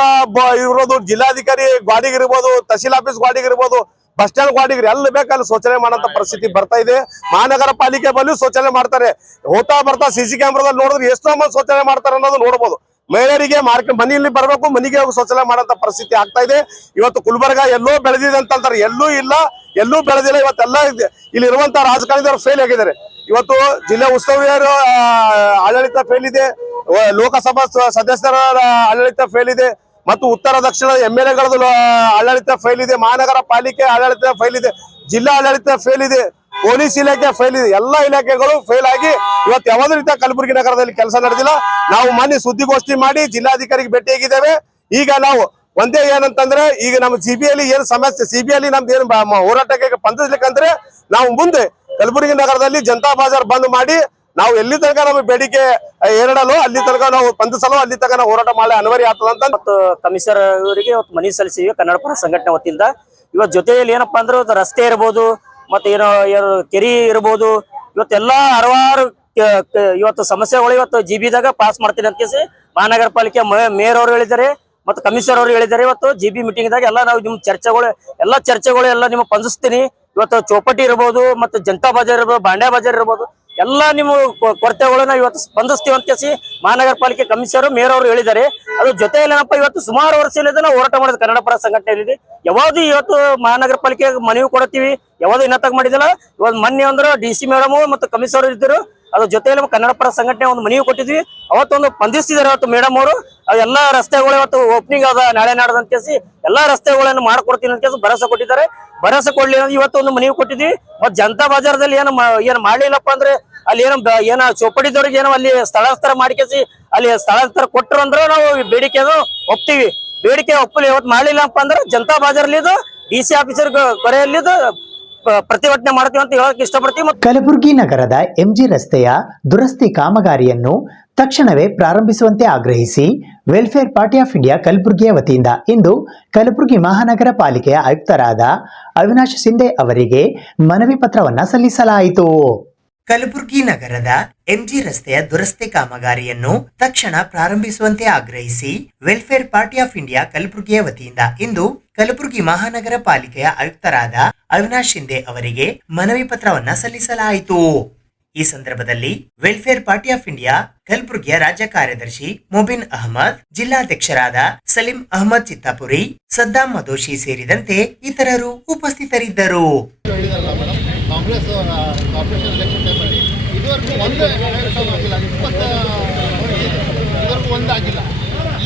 ಇರೋದು, ಜಿಲ್ಲಾಧಿಕಾರಿ ಗಾಡಿಗಿರ್ಬೋದು, ತಹಶೀಲ್ ಆಫೀಸ್ ಗಾಡಿಗಿರ್ಬೋದು, ಬಸ್ ಸ್ಟ್ಯಾಂಡ್ ಗಾಡಿಗಿರಿ ಎಲ್ಲಿ ಬೇಕಲ್ಲಿ ಶೌಚಾಲಯ ಮಾಡೋಂತ ಪರಿಸ್ಥಿತಿ ಬರ್ತಾ ಇದೆ. ಮಹಾನಗರ ಪಾಲಿಕೆ ಬಳಿ ಶೌಚಾಲಯ ಮಾಡ್ತಾರೆ, ಹೋಗ್ತಾ ಬರ್ತಾ CC ಕ್ಯಾಮ್ರಾದಲ್ಲಿ ನೋಡಿದ್ರೆ ಎಷ್ಟೋ ಮಂದಿ ಶೌಚಾಲಯ ಮಾಡ್ತಾರೆ ಅನ್ನೋದು ನೋಡ್ಬೋದು. ಮಹಿಳೆಯರಿಗೆ ಮನೆಯಲ್ಲಿ ಬರಬೇಕು, ಮನೆಗೆ ಹೋಗಿ ಶೌಚಾಲಯ ಮಾಡೋಂತ ಪರಿಸ್ಥಿತಿ ಆಗ್ತಾ ಇದೆ. ಇವತ್ತು ಗುಲ್ಬರ್ಗ ಎಲ್ಲೋ ಬೆಳೆದಿದೆ ಅಂತಂತಾರೆ, ಎಲ್ಲೂ ಇಲ್ಲ, ಎಲ್ಲೂ ಬೆಳೆದಿಲ್ಲ. ಇವತ್ತೆಲ್ಲ ಇಲ್ಲಿ ಇರುವಂತಹ ರಾಜಕಾರಣಿದವರು ಫೇಲ್ ಆಗಿದ್ದಾರೆ. ಇವತ್ತು ಜಿಲ್ಲಾ ಉಸ್ತುವಾರಿ ಆಡಳಿತ ಫೇಲ್ ಇದೆ, ಲೋಕಸಭಾ ಸದಸ್ಯರ ಆಡಳಿತ ಫೇಲ್ ಇದೆ, ಮತ್ತು ಉತ್ತರ ದಕ್ಷಿಣ MLAಗಳದ್ದು ಆಡಳಿತ ಫೇಲ್ ಇದೆ, ಮಹಾನಗರ ಪಾಲಿಕೆ ಆಡಳಿತ ಫೇಲ್ ಇದೆ, ಜಿಲ್ಲಾ ಆಡಳಿತ ಫೇಲ್ ಇದೆ, ಪೊಲೀಸ್ ಇಲಾಖೆ ಫೇಲ್ ಇದೆ. ಎಲ್ಲಾ ಇಲಾಖೆಗಳು ಫೇಲ್ ಆಗಿ ಇವತ್ತು ಯಾವುದೇ ರೀತಿಯ ಕಲಬುರಗಿ ನಗರದಲ್ಲಿ ಕೆಲಸ ನಡೆದಿಲ್ಲ. ನಾವು ಮೊನ್ನೆ ಸುದ್ದಿಗೋಷ್ಠಿ ಮಾಡಿ ಜಿಲ್ಲಾಧಿಕಾರಿಗೆ ಭೇಟಿಯಾಗಿದ್ದೇವೆ. ಈಗ ನಾವು ಒಂದೇ ಏನಂತಂದ್ರೆ, ಈಗ ನಮ್ಮ CBಯಲ್ಲಿ ಏನು ಸಮಸ್ಯೆ, CBಯಲ್ಲಿ ನಮ್ದು ಏನು ಹೋರಾಟಕ್ಕೆ ಸ್ಪಂದಿಸ್ಲಿಕ್ಕಂದ್ರೆ ನಾವು ಮುಂದೆ ಕಲಬುರಗಿ ನಗರದಲ್ಲಿ ಜನತಾ ಬಜಾರ್ ಬಂದ್ ಮಾಡಿ ನಾವು ಎಲ್ಲಿ ತನಕ ನಮ್ಮ ಬೇಡಿಕೆ ಏರಡಲು ಅಲ್ಲಿ ತನಕ ನಾವು ಸ್ಪಂದಿಸಲು, ಅಲ್ಲಿ ತನಕ ನಾವು ಹೋರಾಟ ಮಾಡಲು ಅನಿವಾರ್ಯ ಆಗ್ತದೆ ಅಂತ ಮತ್ತು ಕಮಿಷನರ್ ಅವರಿಗೆ ಇವತ್ತು ಮನವಿ ಸಲ್ಲಿಸಿವಿ ಕನ್ನಡ ಪರ ಸಂಘಟನೆ ವತಿಯಿಂದ. ಇವತ್ತು ಜೊತೆಯಲ್ಲಿ ಏನಪ್ಪಾ ಅಂದ್ರೆ ರಸ್ತೆ ಇರ್ಬೋದು, ಮತ್ತೆ ಏನೋ ಕೆರಿ ಇರ್ಬೋದು, ಇವತ್ತೆಲ್ಲಾ ಹಲವಾರು ಇವತ್ತು ಸಮಸ್ಯೆಗಳು ಇವತ್ತು GB ಪಾಸ್ ಮಾಡ್ತೀನಿ ಅಂತ ಕೇಸಿ ಮಹಾನಗರ ಪಾಲಿಕೆ ಮೇಯರ್ ಅವರು ಹೇಳಿದ್ದಾರೆ ಮತ್ತು ಕಮಿಷನರ್ ಅವರು ಹೇಳಿದ್ದಾರೆ. ಇವತ್ತು GB ಮೀಟಿಂಗ್ ದಾಗ ಎಲ್ಲ ನಾವು ನಿಮ್ ಚರ್ಚೆಗಳು ಎಲ್ಲ ನಿಮಗೆ ಸ್ಪಂದಿಸ್ತೀನಿ. ಇವತ್ತು ಚೌಪಟಿ ಇರ್ಬೋದು, ಮತ್ತು ಜನತಾ ಬಜಾರ್ ಇರ್ಬೋದು, ಬಾಂಡ್ಯಾ ಬಜಾರ್ ಇರ್ಬೋದು, ಎಲ್ಲ ನಿಮ್ಮ ಕೊರತೆಗಳನ್ನ ಇವತ್ತು ಸ್ಪಂದಿಸ್ತೀವಿ ಅಂತ ಕೇಸಿ ಮಹಾನಗರ ಪಾಲಿಕೆ ಕಮಿಷನರ್ ಮೇಯರ್ ಅವರು ಹೇಳಿದ್ದಾರೆ. ಅದ್ರ ಜೊತೆಯಲ್ಲಿ ಏನಪ್ಪ ಇವತ್ತು ಸುಮಾರು ವರ್ಷದಿಂದ ನಾವು ಹೋರಾಟ ಮಾಡಿದ ಕನ್ನಡ ಪರ ಸಂಘಟನೆಯಲ್ಲಿ ಯಾವ್ದು ಇವತ್ತು ಮಹಾನಗರ ಪಾಲಿಕೆ ಮನವಿ ಕೊಡ್ತೀವಿ ಯಾವ್ದು ಇನ್ನತ್ತಾಗ ಮಾಡಿದಿಲ್ಲ. ಇವತ್ತು ಮೊನ್ನೆ ಅಂದ್ರೆ DC ಮೇಡಮ್ ಮತ್ತು ಕಮಿಷನರ್ ಇದ್ದರು. ಅದ್ರ ಜೊತೆಯಲ್ಲಿ ಕನ್ನಡ ಪರ ಸಂಘಟನೆ ಒಂದು ಮನವಿ ಕೊಟ್ಟಿದ್ವಿ. ಅವತ್ತೊಂದು ಸ್ಪಂದಿಸ್ತಿದ್ದಾರೆ ಇವತ್ತು ಮೇಡಮ್ ಅವರು. ಎಲ್ಲಾ ರಸ್ತೆಗಳು ಇವತ್ತು ಓಪನಿಂಗ್ ಅದ ನಾಳೆ ನಾಡ್ದು ಅಂತ ಕೇಸಿ ಎಲ್ಲಾ ರಸ್ತೆಗಳನ್ನು ಮಾಡ್ಕೊಡ್ತೀನಿ ಅಂತ ಕೇಸಿ ಭರವಸೆ ಕೊಟ್ಟಿದ್ದಾರೆ. ಭರವಸೆ ಕೊಡ್ಲಿ ಅಂದ್ರೆ ಇವತ್ತು ಒಂದು ಮನವಿ ಕೊಟ್ಟಿದ್ವಿ. ಮತ್ತೆ ಜನತಾ ಬಜಾರ್ದಲ್ಲಿ ಏನು ಮಾಡ್ಲಿಲ್ಲಪ್ಪ ಅಂದ್ರೆ ಅಲ್ಲಿ ಏನ ಚೋಪಡಿದವ್ರಿಗೆ ಏನೋ ಅಲ್ಲಿ ಸ್ಥಳಾಂತರ ಮಾಡಿಕೇಸಿ ಅಲ್ಲಿ ಸ್ಥಳಾಂತರ ಕೊಟ್ಟರು ಅಂದ್ರೆ ನಾವು ಬೇಡಿಕೆ ಒಪ್ತೀವಿ. ಬೇಡಿಕೆ ಒಪ್ಪಲಿ ಇವತ್ತು ಮಾಡ್ಲಿಲ್ಲಪ್ಪ ಅಂದ್ರೆ ಜನತಾ ಬಜಾರ್ಲಿ DC ಆಫೀಸರ್ ಕೊರೆಯಲ್ಲಿ ಪ್ರತಿಭಟನೆ ಮಾಡ್ತೀವಿ ಅಂತ ಹೇಳಕ್ ಇಷ್ಟಪಡ್ತೀವಿ. ಕಲಬುರಗಿ ನಗರದ MG ರಸ್ತೆಯ ದುರಸ್ತಿ ಕಾಮಗಾರಿಯನ್ನು ತಕ್ಷಣವೇ ಪ್ರಾರಂಭಿಸುವಂತೆ ಆಗ್ರಹಿಸಿ ವೆಲ್ಫೇರ್ ಪಾರ್ಟಿ ಆಫ್ ಇಂಡಿಯಾ ಕಲಬುರಗಿಯ ವತಿಯಿಂದ ಇಂದು ಕಲಬುರಗಿ ಮಹಾನಗರ ಪಾಲಿಕೆಯ ಆಯುಕ್ತರಾದ ಅವಿನಾಶ್ ಶಿಂದೆ ಅವರಿಗೆ ಮನವಿ ಪತ್ರವನ್ನ ಸಲ್ಲಿಸಲಾಯಿತು. ಕಲಬುರಗಿ ನಗರದ MG ರಸ್ತೆಯ ದುರಸ್ತಿ ಕಾಮಗಾರಿಯನ್ನು ತಕ್ಷಣ ಪ್ರಾರಂಭಿಸುವಂತೆ ಆಗ್ರಹಿಸಿ ವೆಲ್ಫೇರ್ ಪಾರ್ಟಿ ಆಫ್ ಇಂಡಿಯಾ ಕಲಬುರಗಿಯ ವತಿಯಿಂದ ಇಂದು ಕಲಬುರಗಿ ಮಹಾನಗರ ಪಾಲಿಕೆಯ ಆಯುಕ್ತರಾದ ಅವಿನಾಶ್ ಶಿಂದೆ ಅವರಿಗೆ ಮನವಿ ಪತ್ರವನ್ನ ಸಲ್ಲಿಸಲಾಯಿತು. ಈ ಸಂದರ್ಭದಲ್ಲಿ ವೆಲ್ಫೇರ್ ಪಾರ್ಟಿ ಆಫ್ ಇಂಡಿಯಾ ಕಲಬುರಗಿಯ ರಾಜ್ಯ ಕಾರ್ಯದರ್ಶಿ ಮೊಬಿನ್ ಅಹಮದ್, ಜಿಲ್ಲಾಧ್ಯಕ್ಷರಾದ ಸಲೀಂ ಅಹಮದ್ ಚಿತ್ತಾಪುರಿ, ಸದ್ದಾಂ ಮದೋಶಿ ಸೇರಿದಂತೆ ಇತರರು ಉಪಸ್ಥಿತರಿದ್ದರು. ಕಾಂಗ್ರೆಸ್ ಕಾರ್ಪೊರೇಷನ್ ಎಲೆಕ್ಷನ್ ಟೈಮಲ್ಲಿ ಇದುವರೆಗೂ ಒಂದಾಗಿಲ್ಲ.